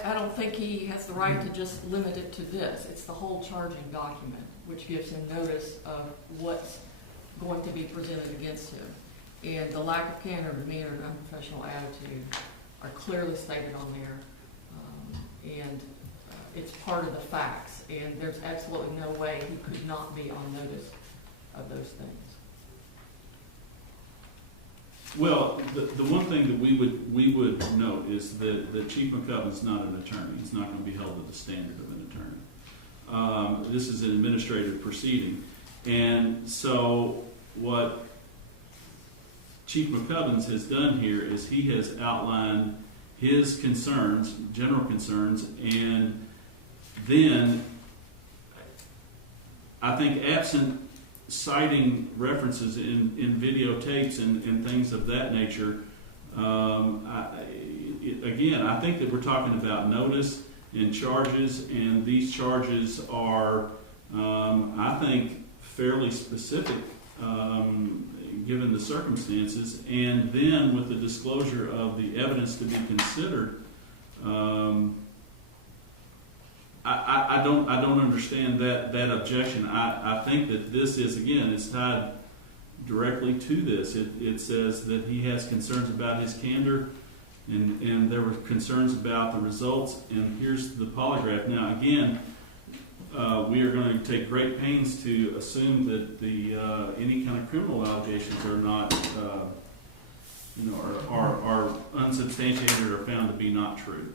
I don't think he has the right to just limit it to this. It's the whole charging document, which gives him notice of what's going to be presented against him. And the lack of candor, demeanor, and unprofessional attitude are clearly stated on there. And it's part of the facts. And there's absolutely no way he could not be on notice of those things. Well, the one thing that we would note is that Chief McCubbin's not an attorney. He's not going to be held to the standard of an attorney. This is an administrative proceeding. And so what Chief McCubbins has done here is he has outlined his concerns, general concerns, and then I think absent citing references in videotapes and things of that nature, again, I think that we're talking about notice and charges, and these charges are, I think, fairly specific given the circumstances, and then with the disclosure of the evidence to be considered, I don't understand that objection. I think that this is, again, it's tied directly to this. It says that he has concerns about his candor, and there were concerns about the results, and here's the polygraph. Now, again, we are going to take great pains to assume that the any kind of criminal allegations are not, are unsubstantiated or found to be not true.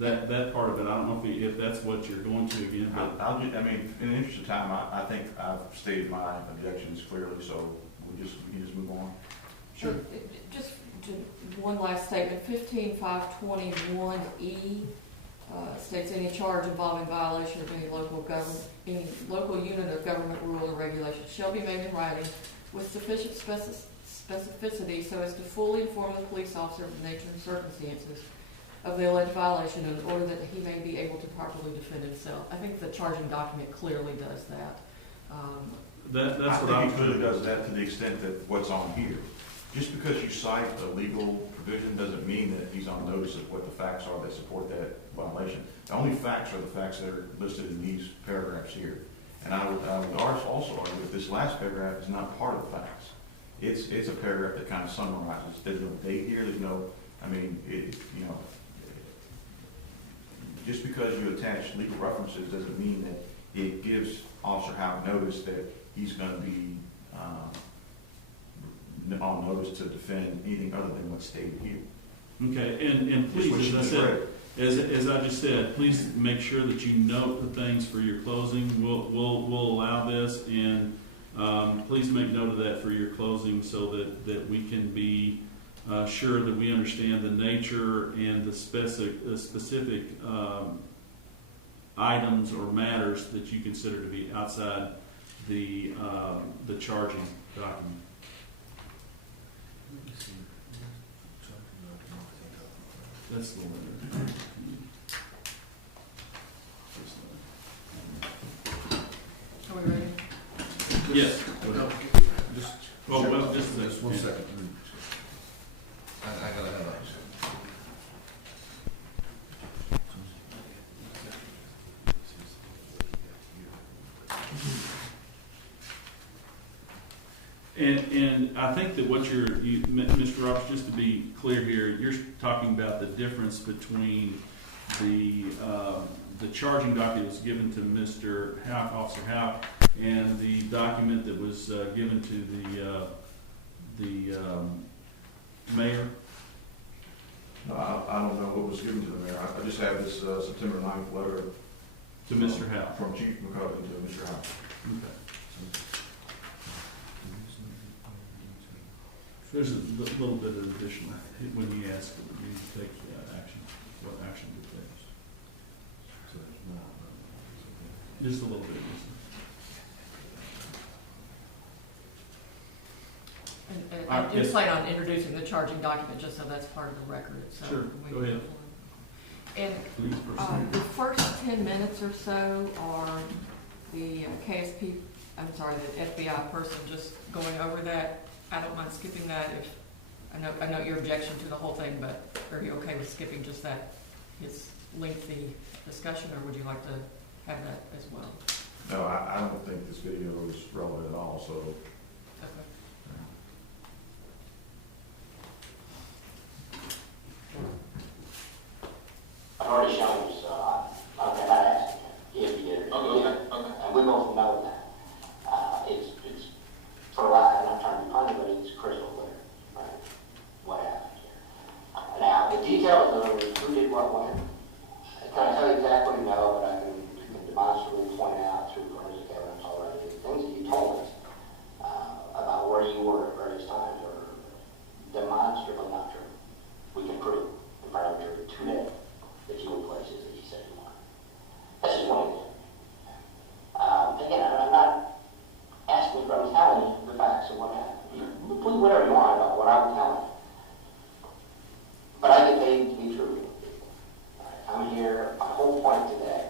That part of it, I don't know if that's what you're going to again. But I mean, in the interest of time, I think I've stated my objections clearly, so we can just move on. Sure. Just one last statement. 15.521E states any charge involving violation of any local unit of government rule or regulation shall be made in writing with sufficient specificity so as to fully inform the police officer of the nature and circumstances of the alleged violation in order that he may be able to properly defend himself. I think the charging document clearly does that. That's what I think it clearly does that to the extent that what's on here. Just because you cite a legal provision doesn't mean that he's on notice of what the facts are that support that violation. The only facts are the facts that are listed in these paragraphs here. And I would also argue that this last paragraph is not part of the facts. It's a paragraph that kind of summarizes. There's no date here. There's no, just because you attach legal references doesn't mean that it gives Officer Houck notice that he's going to be on notice to defend anything other than what's stated here. Okay, and please, as I said, as I just said, please make sure that you note the things for your closing. We'll allow this, and please make note of that for your closing so that we can be sure that we understand the nature and the specific items or matters that you consider to be outside the charging document. That's the one. Are we ready? Yes. Just one second. I gotta have that. And I think that what Mr. Roberts, just to be clear here, you're talking about the difference between the charging document that was given to Mr. Houck, Officer Houck, and the document that was given to the mayor. No, I don't know what was given to the mayor. I just have this September 9th letter To Mr. Houck. from Chief McCullough to Mr. Houck. Okay. There's a little bit of additional, when he asked you to take action, what action to take. Just a little bit. And I just plan on introducing the charging document just so that's part of the record. So Sure, go ahead. And Please proceed. the first 10 minutes or so are the KSP, the FBI person just going over that. I don't mind skipping that if, I know your objection to the whole thing, but are you okay with skipping just that, his lengthy discussion, or would you like to have that as well? No, I don't think this video is relevant at all, so. Okay. I've already shown you, so I've got to ask you if you did it. Okay. And we both know that. It's for a while, and I'm trying to be funny, but it's crystal clear, right? What happened here. Now, the details of who did what when, I can't tell you exactly, no, but I can demonstrably point out through forensic evidence already, the things that you told us about where you were at various times are demonstrably not true. We can prove in front of a jury today that you were places that you said you were. That's just one example. Again, I'm not asking for telling you the facts of what happened. You believe whatever you want about what I'm telling you. But I get paid to be true. I'm here, my whole point today.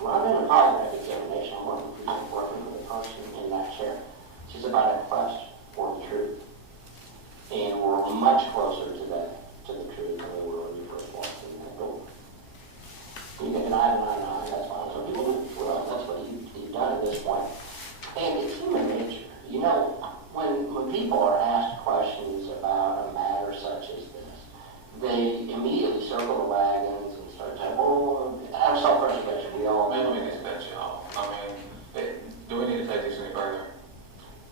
When I'm in a polygraph examination, I'm working for the person in that chair. This is about a quest for the truth. And we're much closer to the truth than we were when we first walked in. And it's human nature. You know, when people are asked questions about a matter such as this, they immediately circle the wagons and start saying, well, have self-preservation. We all. Man, let me just bet you off. I mean, do we need to take this any further?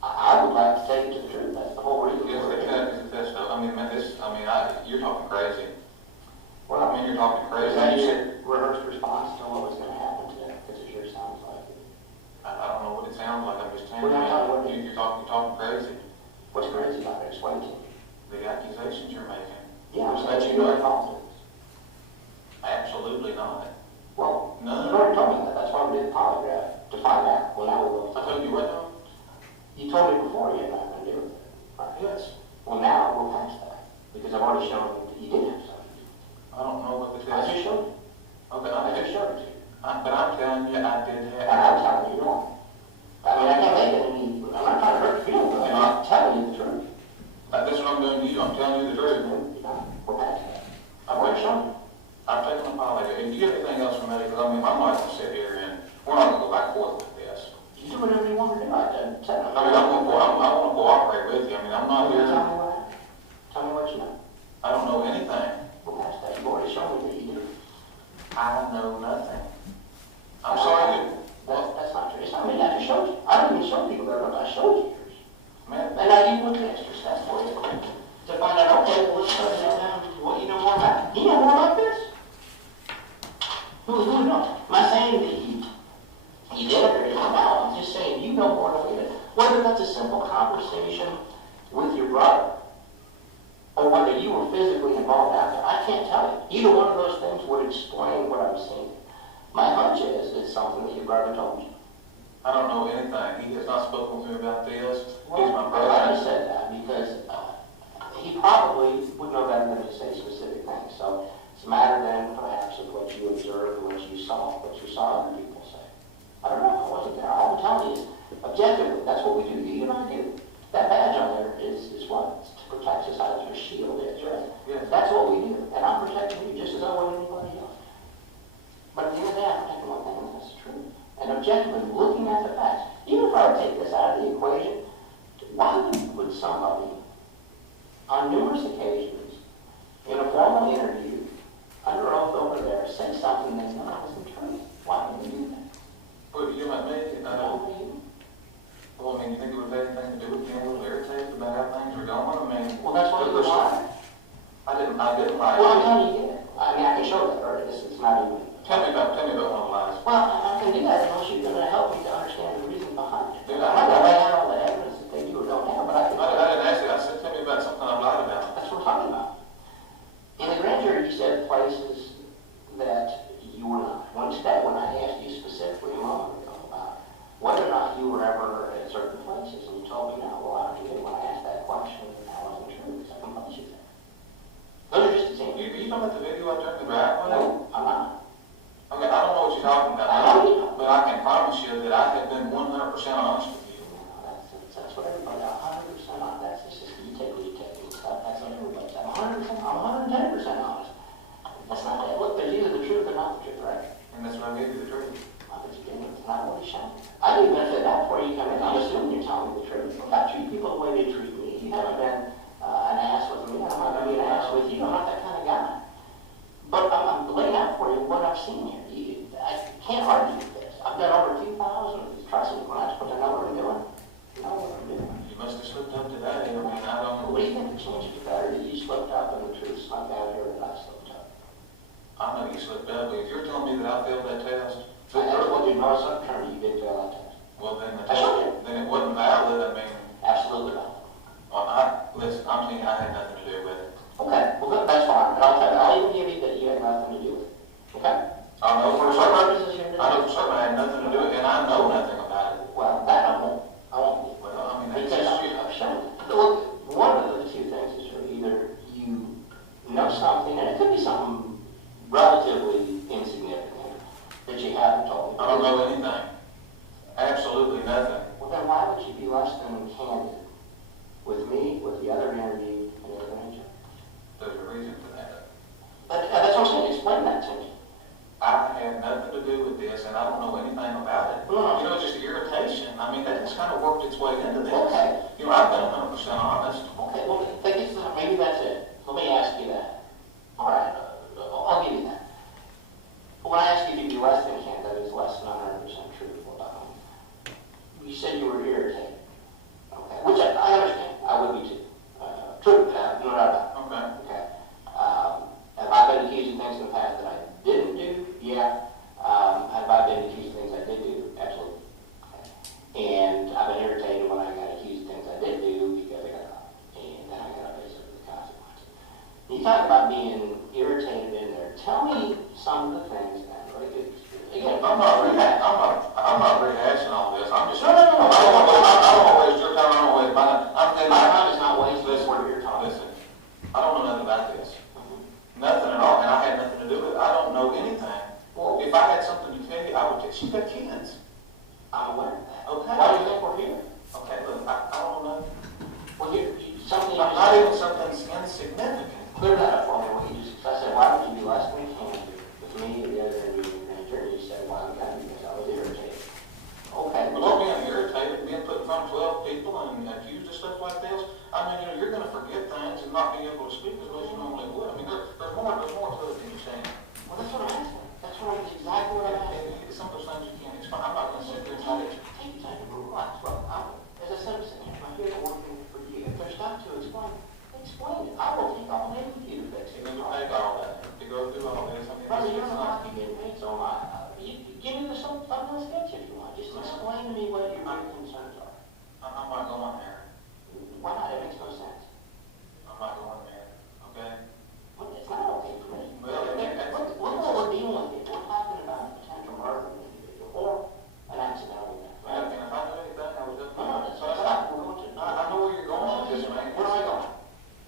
I would like to take it to the truth. That's the whole reason. Yes, that's no. I mean, man, you're talking crazy. Well, I mean, you're talking crazy. Is that your rehearsed response to what was going to happen today? Because it sure sounds like it. I don't know what it sounds like. I'm just telling Well, I'm you. You're talking crazy. What's crazy about it? Explain to me. The accusations you're making. Yeah, I'm saying you know confidence. Absolutely not. Well, None. you already told me that. That's why we did the polygraph, to find out. Well, now we'll go. I told you what now? You told me before you had nothing to do with it. Right? Yes. Well, now we're past that. Because I've already shown you that you did have something. I don't know what the I test. just showed you. Okay, I just showed it to you. but I'm telling you, I did And have. I'm telling you you're wrong. I mean, I can't make it any, I'm not trying to hurt your feelings, but I'm not telling you the truth. That's what I'm doing to you. I'm telling you the truth. We're past that. I've already shown you. I've taken a polygraph. If you get anything else from me, because I mean, I'm not going to sit here and we're not going to go back and forth with this. You do whatever you want to do. I didn't tell you. I mean, I want to cooperate with you. I mean, I'm not here. Tell me what happened. Tell me what you know. I don't know anything. We're past that. You've already shown me that you do. I know nothing. I'm sorry. That's not true. It's not me. I just showed you. I didn't even show people that. I showed you yours. Man, And I give you a extra step for you. To find out, okay, well, let's start down what you know more about. You know more about this? Who knows? Am I saying that you did it or you don't know? I'm just saying you know more than we did. Whether that's a simple conversation with your brother or whether you were physically involved out there, I can't tell you. Either one of those things would explain what I'm seeing. My hunch is it's something that your brother told you. I don't know anything. He has not spoken with me about this. He's my I brother. just said that because he probably would know better than to say specific things. So it's a matter then, perhaps, of what you observed, what you saw other people say. I don't know. I wasn't there. All I'm telling you is, objectively, that's what we do. You and I do. That badge on there is what? It's to protect us as your shield is, right? Yes. That's what we do. And I'm protecting you just as I would anybody else. But at the end of the day, I'm protecting my thing, and that's the truth. And objectively, looking at the facts, even if I would take this out of the equation, why would somebody, on numerous occasions, in a formal interview, under oath over there, say something that's not the truth? Why would they do that? Well, you like me? You. Well, I mean, you think it would have anything to do with being a little irritated about how things are going? I mean, Well, that's why you lie. I didn't lie. Well, I'm telling you, you did. I mean, I can show that already. It's not even. Tell me about one of the lies. Well, I can do that unless you're going to help me to understand the reason behind it. Dude, I'm not going to lay out all the evidence that they do or don't have, but I can. I didn't ask you. I said, tell me about something I've lied about. That's what we're talking about. In the grand jury, you said places that you were not. When I asked you specifically a moment ago about whether or not you were ever at certain places, and you told me no. Well, I did when I asked that question, and that wasn't true because I can place you there. Those are just examples. You talking about the video I turned the driveway? No, I'm not. Okay, I don't know what you're talking about. I know you don't. But I can promise you that I have been 100% honest with you. That's what everybody, 100% on. That's just, you take what you take. That's what everybody's at. I'm 110% honest. That's not that. Look, there's either the truth or not the truth, right? And that's what I gave you the truth. It's not what he's showing. I didn't even say that before you come in. I'm assuming you're telling me the truth. If I treat people the way they treat me, you haven't been an ass with me. I'm not going to be an ass with you. I'm not that kind of guy. But I'm laying out for you what I've seen here. I can't argue with this. I've done over 2,000. Trust me, when I was supposed to know what I'm doing, you know what I'm doing. You must have slipped up today. I mean, I don't know. What do you think the chances are better that you slipped up and the truth snuck out here that I slipped up? I know you slipped up, but if you're telling me that I failed that test, That's what you know, some attorney, you did fail that test. well, then I showed you. then it wasn't valid. I mean, Absolutely not. well, listen, I'm telling you, I had nothing to do with it. Okay, well, good, that's fine. And I'll tell you, I'll even give you that you had nothing to do with it. Okay? I know for For certain. purposes here today. I know for certain I had nothing to do with it, and I know nothing about it. Well, that I won't. I won't be. Well, I mean, that's Because just you. I've shown you. Look, one of the two things is either you know something, and it could be something relatively insignificant that you haven't told me. I don't know anything. Absolutely nothing. Well, then why would you be less than candid with me, with the other interview, and everything else? There's a reason for that. That's what I'm saying. Explain that to me. I had nothing to do with this, and I don't know anything about it. No. You know, it's just irritation. And I mean, that just kind of worked its way into this. Okay. You know, I've been 100% honest. Okay, well, maybe that's it. Let me ask you that. All right, I'll give you that. But when I ask you to be less than candid, that is less than 100% truthful about them. You said you were irritated. Okay, which I understand. I would be too. True, no doubt about it. Okay. Have I been accused of things in the past that I didn't do? Yeah. Have I been accused of things I did do? Absolutely. Okay. And I've been irritated when I got accused of things I did do because I got caught. And then I got to face up with the consequences. You talk about being irritated in there. Tell me some of the things that, like, again, I'm not rehashing all this. I'm just. No. I don't want to waste your time. I don't want to waste mine. My time is not wasted. This is what you're talking. Listen, I don't know nothing about this. Nothing at all, and I had nothing to do with it. I don't know anything. Well, if I had something to tell you, I would tell you. She's got kids. I'm aware of that. Okay. Why do you think we're here? Okay, look, I don't know. Well, something. Not even something insignificant. Clear that up for me. What you just, I said, why would you be less than candid with me or the other individual? And you said, why would I? Because I was irritated. Okay. Well, don't being irritated, being put in front of 12 people and accused of stuff like this. I mean, you know, you're going to forget things and not be able to speak as well as you normally would. I mean, there's more to it than you saying. Well, that's what I'm asking. That's exactly what I'm asking. Some of those things you can't explain. I'm not going to sit there and try to explain. Take your time to relax. Well, as a citizen, I'm here to work for you. If there's stuff to explain it. I will take all day with you to fix it. You're going to take all that, to go through all this. I mean, Brother, you're not getting paid, so give me something to sketch if you want. Just explain to me what your main concerns are. I'm not going there. Why not? It makes no sense. I'm not going there, okay? Well, it's not okay for me. Well, Look what we're dealing with here. We're talking about potential murder of an individual or an accidental death. And if I knew anything, I would have done No, it. that's not what we're going to. I know where you're going with this, man. Where am I going?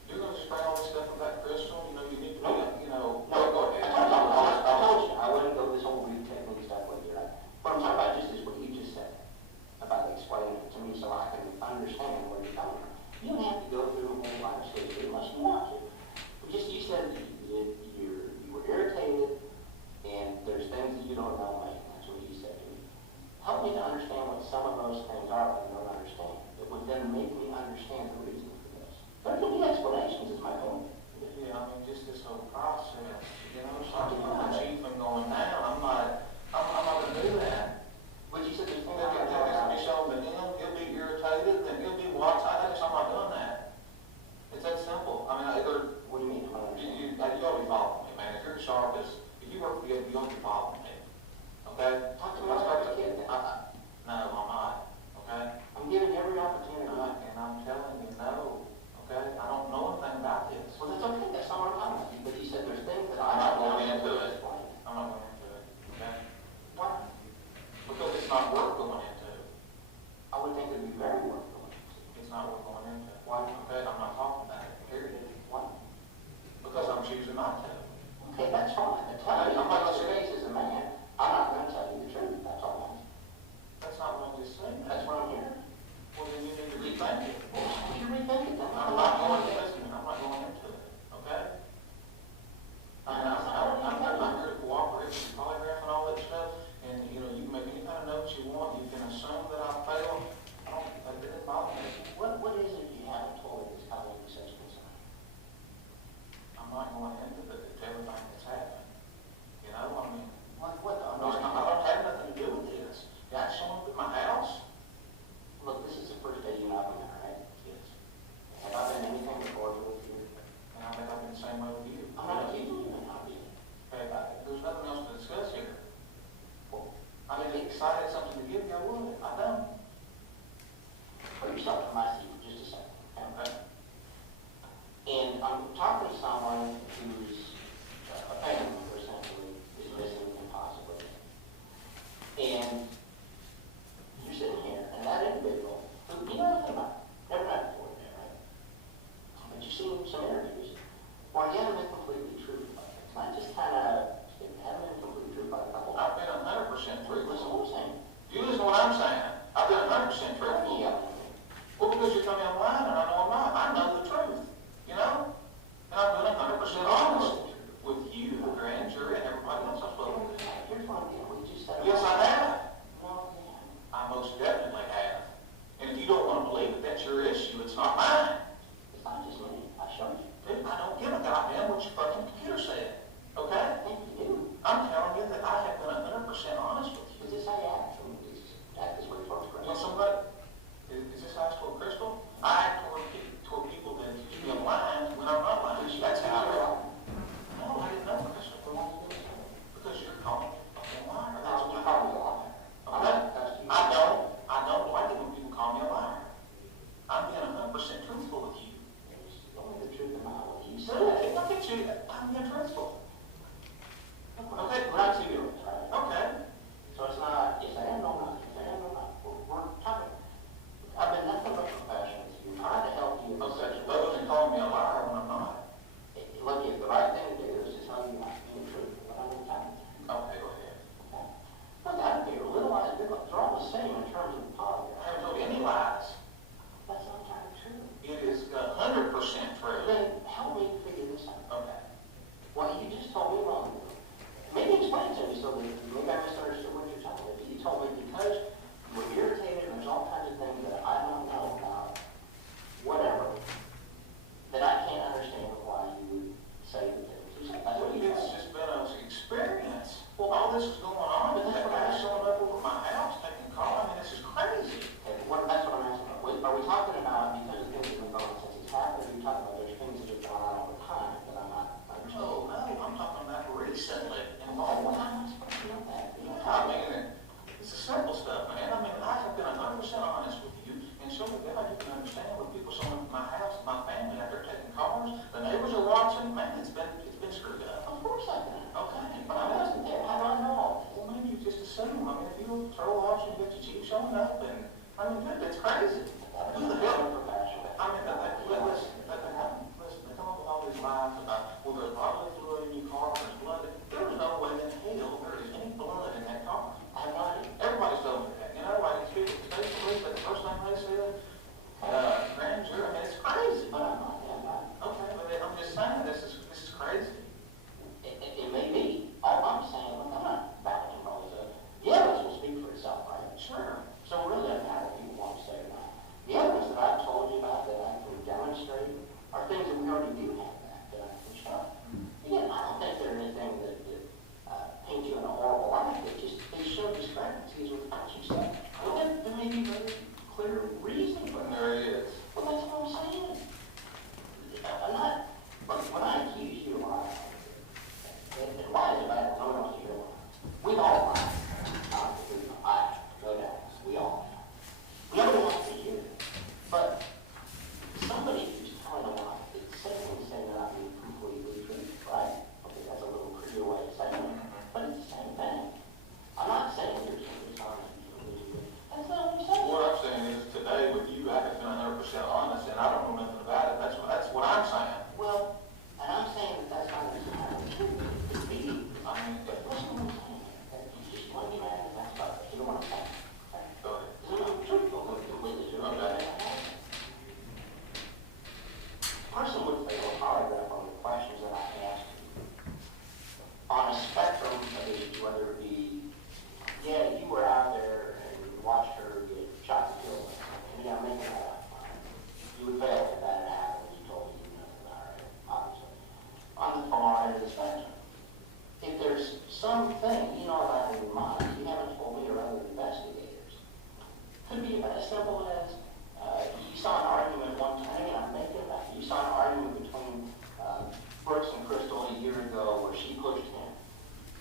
You're going to just bring all this stuff about Crystal. You know, you need to be, you know. No, go ahead. I told you. I wouldn't go this whole technical stuff with you. Right? What I'm talking about just is what you just said about explaining it to me so I can understand where you're coming from. You don't have to go through a whole life history unless you want to. But just you said you were irritated and there's things that you don't know, mate. That's what you said to me. Help me to understand what some of those things are that I don't understand. That would then make me understand the reason for this. There can be explanations, is my point. Yeah, I mean, just this whole process, you know, something going chief and going down. I'm not going to do that. But you said there's things If it has to be shown to him, he'll be irritated, then he'll be watched. I'm not doing that. It's that simple. I mean, what do you mean? you ought to be following me, man. If you're as sharp as, if you work together, you ought to be following me. Okay? Talk to me like a kid. No, I'm not. Okay? I'm giving you every opportunity. And I'm telling you, no. Okay? I don't know anything about this. Well, that's okay. That's not what I'm talking about. But you said there's things that I'm not going know into to it. explain. I'm not going into it. Okay? Why? Because it's not worth going into. I would think it'd be very worth going into. It's not worth going into. Why? Okay? I'm not talking about it. Period. Why? Because I'm choosing not to. Okay, that's fine. But tell me, I'm not going to as a man. I'm not going to tell you the truth. That's all I'm saying. That's not what I'm just saying. That's what I'm hearing. Well, then you need to rethink it. Well, you rethink it then. I'm not going to listen. I'm not going into it. Okay? I'm here to cooperate with the polygraph and all that stuff. And, you know, you can make any kind of notes you want. You can assume that I failed. That didn't bother me. What is it you haven't told this colleague with such concern? I'm not going into everything that's happened. You know, I mean, What? I don't have nothing to do with this. You got someone at my house? Look, this is the first day you know me, right? Yes. Have I been anything before with you? And I think I've been the same way with you. I'm not accusing you of not being. Okay, there's nothing else to discuss here. Well, I mean, if I had something to give you, I would. I don't. put yourself in my seat for just a second. Okay. And I'm talking to someone who's a family member, essentially, is missing and possibly. And you're sitting here, and that individual, who you know nothing about, never met before, right? But you've seen some interviews where he hasn't been completely true about it. It's not just kind of, it hasn't been completely true about a couple of I've been 100% true. Listen to what I'm saying. You listen to what I'm saying. I've been 100% true. Why are you yelling at me? Well, because you're coming online and I know I'm not. I know the truth. You know? And I've been 100% honest with you, the grand jury, and everybody else I've spoken to. Here's what I'm getting. We just said. Yes, I have. No, you haven't. I most definitely have. that's your issue, it's not mine. It's not just me, I showed you. Dude, I don't give a goddamn what your fucking computer said, okay? I think you do. I'm telling you that I have been 100% honest with you. Is this how you act? Act this way towards Well, Crystal? somebody, is this how I toward Crystal? I act toward people that keep me in line when I'm not lying. That's how I act. No, I didn't know Crystal. Because you're calling me a fucking liar. That's what you call me a liar. Okay? I don't like it when people call me a liar. I'm being 100% truthful with you. Only the truth in my way. You said Look that. at you. I'm being truthful. Okay, we're not two years, right? Okay. So it's not, yes, I am, no, not, yes, I am, no, not. We're talking. I've been nothing but compassionate to you, trying to help you in Okay. such a way. Those that call me a liar when I'm not. Look, if the right thing to do is to tell you not being true, but I'm not telling you. Okay, go ahead. Look, I don't care, little lies, big lies, they're all the same in terms of the polygraph. I haven't told you any lies. That's not entirely true. It is 100% true. Then help me figure this out. Okay. Well, you just told me wrong. Maybe explain to me so that maybe I misunderstood what you're telling me. You told me because you're irritated and there's all kinds of things that I don't know about, whatever, that I can't understand why you would say the things you say. That's what you It's said. just been an experience. Well, all this is going on, but that guy showing up over my house, taking calls. I mean, this is crazy. Okay, that's what I'm asking. Are we talking about because of things that have been going on since it's happened, or are you talking about there's things that have gone on over time that I'm not understanding? No, I'm talking about recently. Oh, well, I'm not supposed to know that. Yeah, I mean, it's the simple stuff, man. I mean, I have been 100% honest with you, and show me how you can understand when people show up at my house, my family, out there taking cars, the neighbors are watching, man, it's been screwed up. Of course I can. Okay, But I wasn't there. How do I know all this? well, maybe you just assume. I mean, if you throw off and get your chief showing up, and, I mean, dude, that's crazy. Who the hell? I mean, listen, they come up with all these lies about, well, there's bodily fluid in your car, there's blood. There's no way in hell there is any blood in that car. I'm not. Everybody's told me that. You know, like, speaking to state police, but the first thing they said, grand jury, I mean, it's crazy. But I'm not. I'm not. Okay, but I'm just saying, this is crazy. It may be. All I'm saying, look, I'm not backing all this up. The evidence will speak for itself, right? Sure. So it really doesn't matter what people want to say or not. The evidence that I've told you about that I can demonstrate are things that we already do have that I can show. Again, I don't think there's anything that paints you in a horrible light. They show discrepancies with what you said. Well, there may be very clear reason for And that. there it is. Well, that's what I'm saying. I'm not, when I accuse you of lying, and lying is bad, no one wants to hear lying. We all lie. No doubt. We all lie. Nobody wants to hear it. But somebody who's telling a lie, it's simply saying they're not being completely true, right? Okay, that's a little prettier way of saying it, but it's the same thing. I'm not saying you're simply honest and completely. That's not what I'm saying. What I'm saying is today with you, I have been 100% honest, and I don't know nothing about it. That's what I'm saying. Well, and I'm saying that that's not entirely true. It could be. I mean, But listen to what I'm saying. You just want to be mad at that stuff. You don't want to say. go ahead. Because I'm truthful, completely true. Okay. Person would fail a polygraph on the questions that I asked you. On a spectrum of age, whether it be, yeah, you were out there and you watched her get shot and killed, and yeah, I'm making that up. You would fail if that had happened and you told me you knew nothing about her, obviously. On the far end of the spectrum. If there's something you know about in your mind you haven't told me or other investigators, could be as simple as you saw an argument one time, and I'm making that. You saw an argument between Brooks and Crystal a year ago where she pushed him.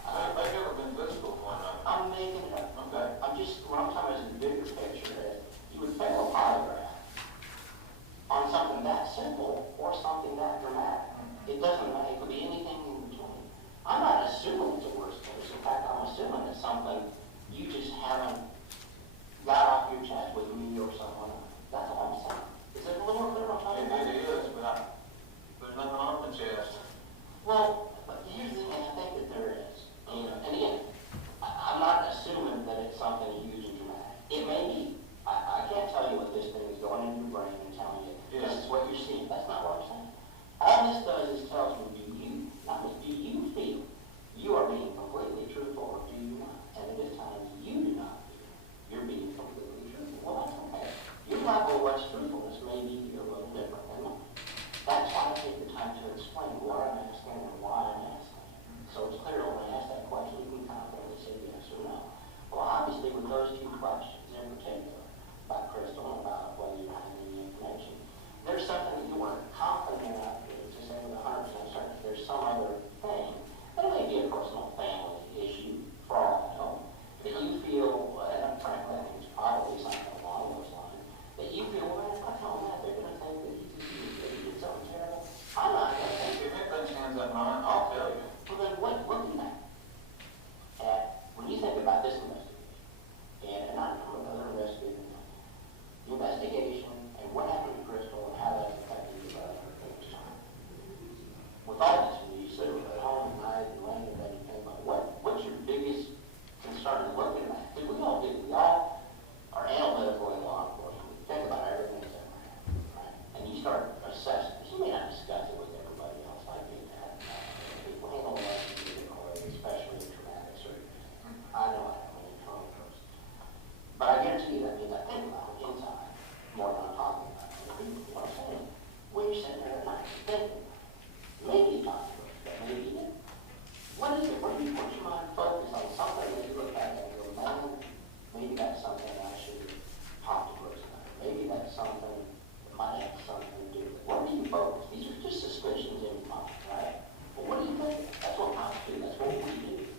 They've never been physical for enough. I'm making it up. Okay. I'm just, what I'm talking about is the bigger picture is you would fail a polygraph on something that simple or something that dramatic. It doesn't matter. It could be anything in between. I'm not assuming it's a worst case. In fact, I'm assuming it's something you just haven't got off your chest with me or someone else. That's all I'm saying. Is it a little more clear what I'm talking about? It is, but there's nothing on the chest. Well, but here's the thing, I think that there is. And again, I'm not assuming that it's something huge and dramatic. It may be. I can't tell you what this thing is going into your brain and telling you this is what you're seeing. That's not what I'm saying. All this does is tells me, do you feel you are being completely truthful or do you not? And at this time, you do not feel you're being completely truthful. Well, that's okay. Your level of what's truthfulness see, that means I think about it inside, more than I'm talking about it. You know what I'm saying? When you're sitting there at night, you're thinking, maybe you talk to us, but maybe you didn't. What is it? What do you want your mind focused on? Something that you look back and go, man, maybe that's something I should talk to Brooks about. Maybe that's something that might have something to do with it. What do you focus? These are just suspicions in your mind, right? Well, what do you think? That's what cops do. That's what we do.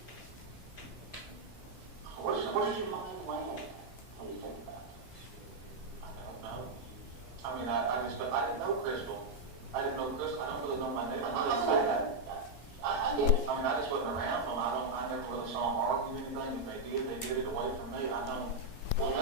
Where's your mind land when you think about it? I don't know. I mean, I didn't know Crystal. I didn't know Crystal. I don't really know my neighbor. I didn't say that. I get it. I mean, I just wasn't around them. I never really saw them argue anything. If they did it away from me. I know. Well,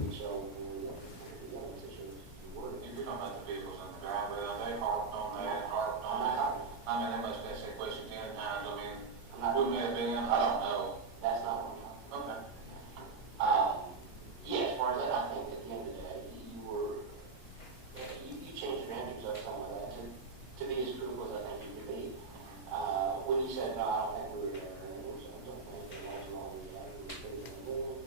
we sold, the other situations, we were. If you're talking about the vehicles on the ground, well, they harped on that, harped on that. I mean, they must have asked that question 10 times. I mean, I'm not, wouldn't have been, I don't know. that's not what I'm talking about. Okay. Yeah, as far as that, I think at the end of the day, you changed your answers up some of that to be as truthful as I think you could be. When you said, no, I don't think we were there, and it was, I don't think it was long, we were in the building,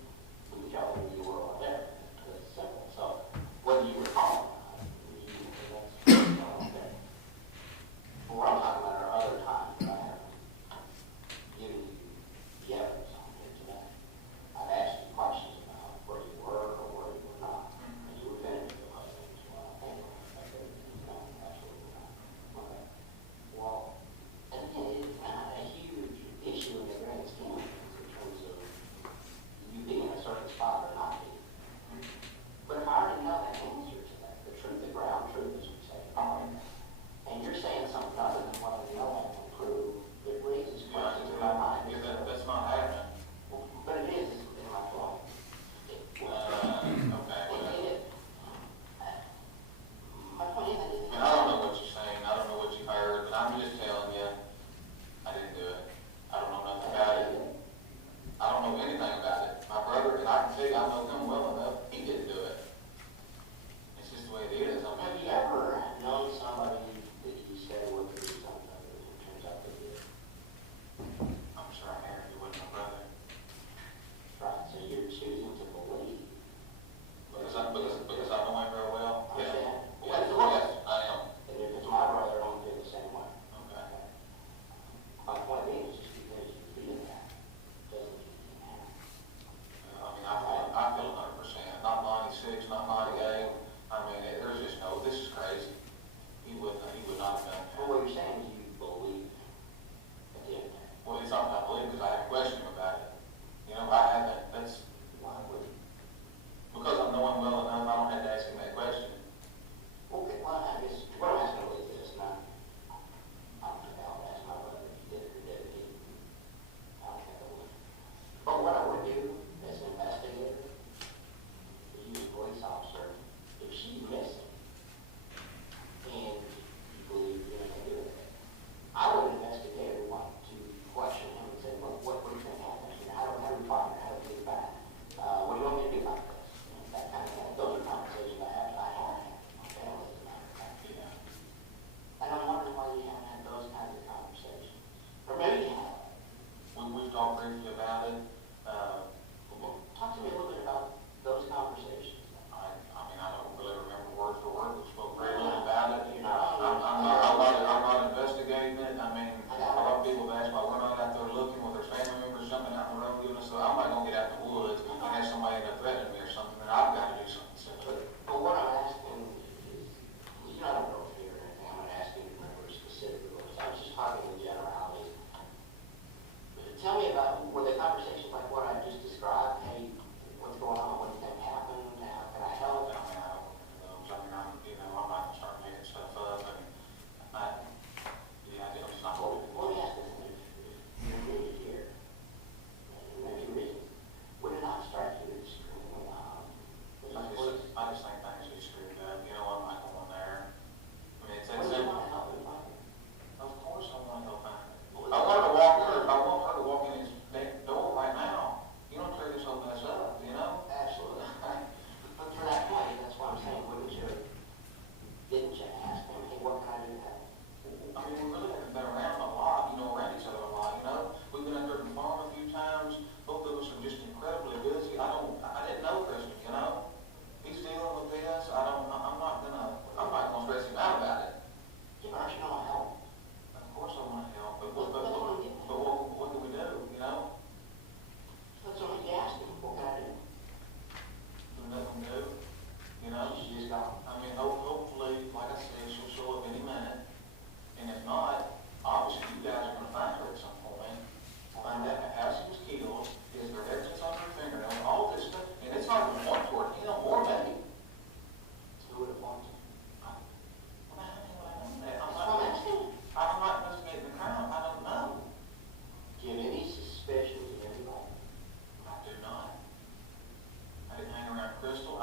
when you tell them you were there, that's simple. So, whether you were calling, that's, okay. But what I'm talking about are other times that I have given you the evidence on here today. I've asked you questions about where you were or where you were not, and you were definitive about things. Well, I think, no, absolutely not. Okay. Well, and again, it's not a huge issue in the grand scheme of things in terms of you being in a certain spot or not being. But if I already know the answer to that, the truth, the ground truth, as we say, and you're saying something other than what I know I can prove, it raises questions in my mind. That's not happening. But it is in my thought. Okay. My point is, I mean, I don't know what you're saying, I don't know what you heard, but I'm just telling you, I didn't do it. I don't know nothing about it. I don't know anything about it. My brother, and I can tell you, I know him well enough, he didn't do it. It's just the way it is. I have mean, you ever known somebody that you said would do something that it turns out they did? I'm sure I married you with my brother. Right, so you're choosing to believe. Because I know him real well. Understand? Yes, Well, yes, I am. and if it's my brother, I'm doing the same way. Okay. My point being is just because you feel that doesn't mean you have. I mean, I feel 100%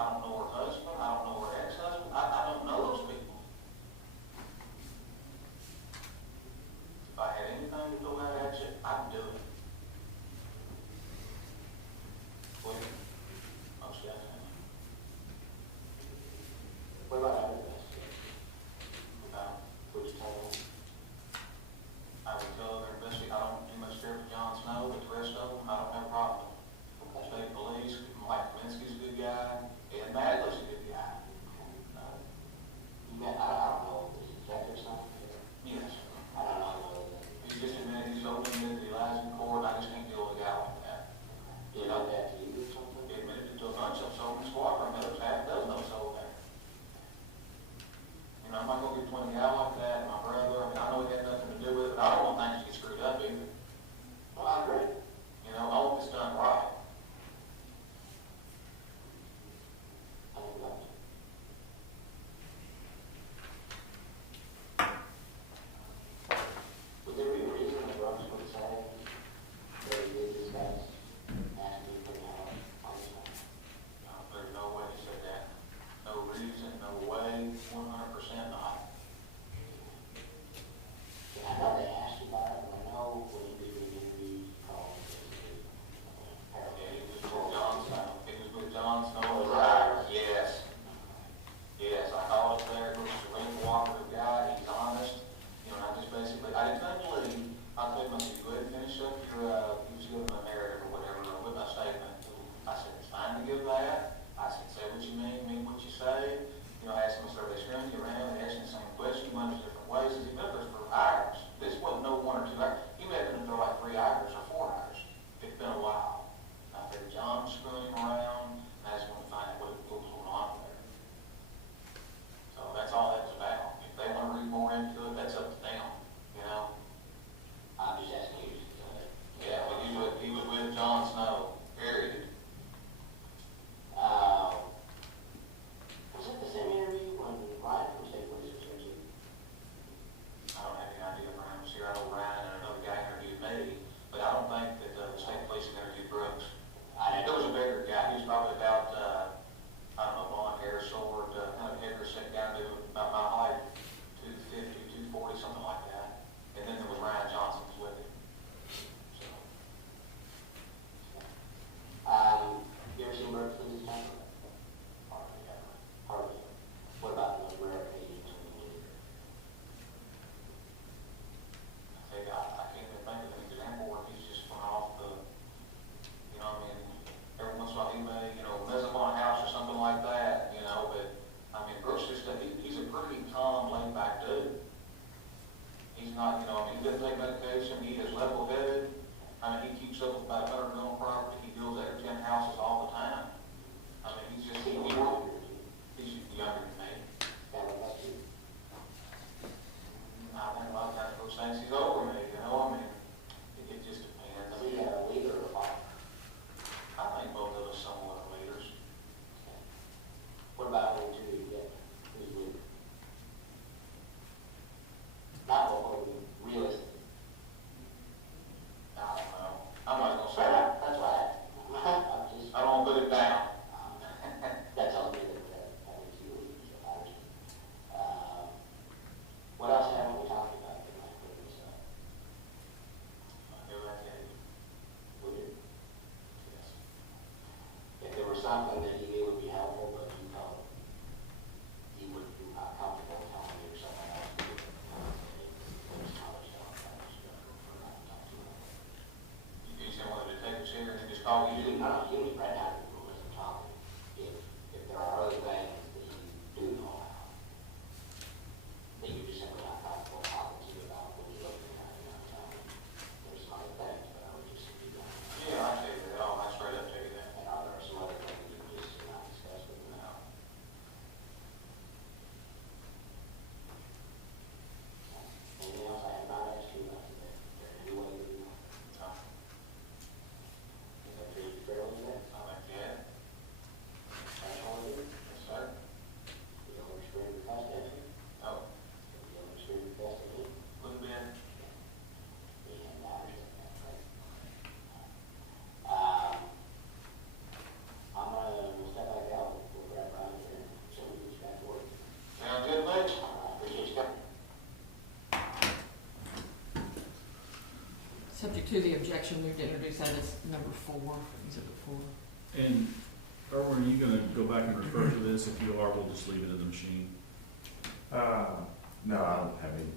I don't know her husband, I don't know her ex-husband, I don't know those people. If I had anything to throw out at you, I'd do it. Well, most definitely. What about other investigators? Which total? I would tell other investigators, I don't do much care for Jon Snow, but the rest of them, I don't have a problem. State police, Mike Kaminsky's a good guy, Ed Madley's a good guy. You met, I don't know, is it detective something? Yes. I don't know. He's just admitted, he's openly admitted that he lies in court, I just can't deal with a guy like that. You know that to you or something? He admitted it to a bunch of them, so in the squad room, there's half a dozen of us over there. You know, I'm not gonna get between a guy like that and my brother, I mean, I know he had nothing to do with it, but I don't want things to get screwed up either. Well, I agree. You know, I want this done right. I think about it. Would there be a reason the Brooks would say that he did this guy's asking for the help on this one? There's no way he said that. No reason, no way, 100% not. I know they asked you about it, but I know when you did the interview, you called Yeah, it was with Jon Snow. It was with Jon Snow as a driver. Yes. Yes, I called up there. It was a really cooperative guy. He's honest. You know, I just basically, I didn't believe, I told him, I said, go ahead and finish up your, he was giving a narrative or whatever, or with my statement. I said, it's fine to give that. I said, say what you mean what you say. You know, I asked him, are they screwing you around? They asked him the same question, one of different ways. He's been there for hours. This wasn't no 1 or 2 hours. He may have been there like 3 hours or 4 hours. It's been a while. I said, John's screwing him around, and I just want to find out what was going on there. So that's all that was about. If they want to read more into it, that's up to them, you know? I'm just asking you. Yeah, but he was with Jon Snow, period. Was it the same interview when Ryan from State Police was here too? I don't have any idea if Ryan was here. I know Ryan and another guy interviewed me, but I don't think that the state police interviewed Brooks. There was a bigger guy. He was probably about, I don't know, blonde hair, short, kind of heavier set guy, maybe about my height, 250, 240, something like that. And then there was Ryan Johnson was with him. So, You ever seen Brooks in this town? hardly ever. Hardly. What about the rare occasions when you do? I can't even think of an example where he's just went off the, you know, I mean, every once in a while he may, you know, mess up on a house or something like that, you know, but, I mean, Brooks just, he's a pretty calm, laid-back dude. He's not, you know, I mean, he doesn't take medication, he is level-headed. I mean, he keeps up with about 100 rental property, he builds 8 or 10 houses all the time. I mean, he's just, he's younger than me. Yeah, what about you? I think a lot of times Brooks thinks he's over me, you know, I mean, it just depends. Is he a leader or a father? I think both of us somewhat are leaders. What about when you get who's leader? Not what we realistic. I don't know. I'm not gonna say that. That's why I'm just. I don't put it down. That tells me that I think you lead, so I understand. What else haven't we talked about that might put this up? We did. Yes. If there was something that you knew would be helpful, but you felt you would be not comfortable telling me or someone else to do it, there's knowledge down there, for not to talk to you. You just want to take a chair and just call you. Usually right now, people listen talking. If there are other things that you do know about, that you just simply not comfortable talking to you about when you're looking at it, not telling me. There's some other things, but I would just be going. Yeah, I tell you that. I straight up tell you that. And are there some other things you just to the objection, we'd introduce that as number 4, exhibit 4. And Erwin, are you gonna go back and refer to this? If you are, we'll just leave it in the machine. No, I don't have any.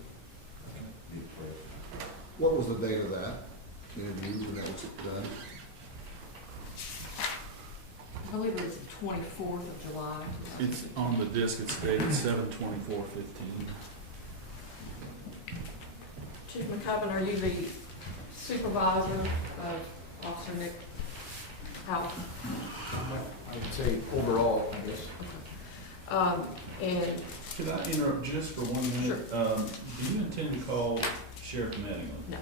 Need for it. What was the date of that interview when that was done? I believe it was the 24th of July. It's on the disc, it's dated 7/24/15. Chief McCubbin, are you the supervisor of Officer Nick Houck? I would say overall, I guess. And Could I interrupt just for 1 minute? Do you intend to call Sheriff Mattingly? No.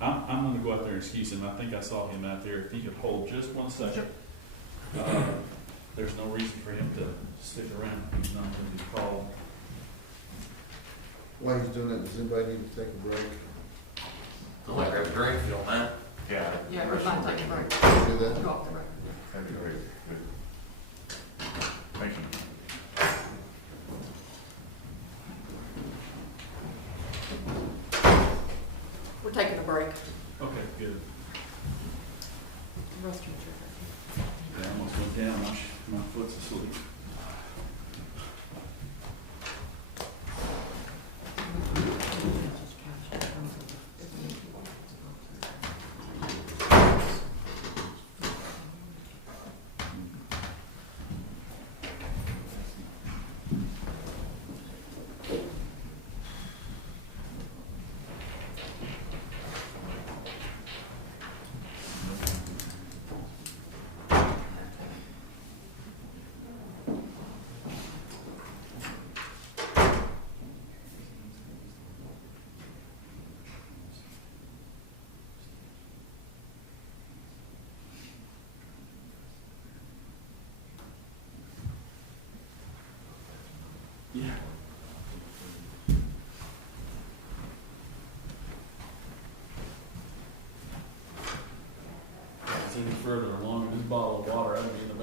I'm gonna go out there and excuse him. I think I saw him out there. If he could hold just 1 second. There's no reason for him to stick around. He's not gonna be called. While he's doing that, does anybody need to take a break? I'll let grab a drink, if you don't mind. Yeah. yeah, we're fine taking a break. Do that? Go off the record. That'd be great. Thank you. We're taking a break. Okay, good. Restroom check. I almost went down. My foot's asleep. Yeah. If it's any further along, this bottle of water, I'd be in the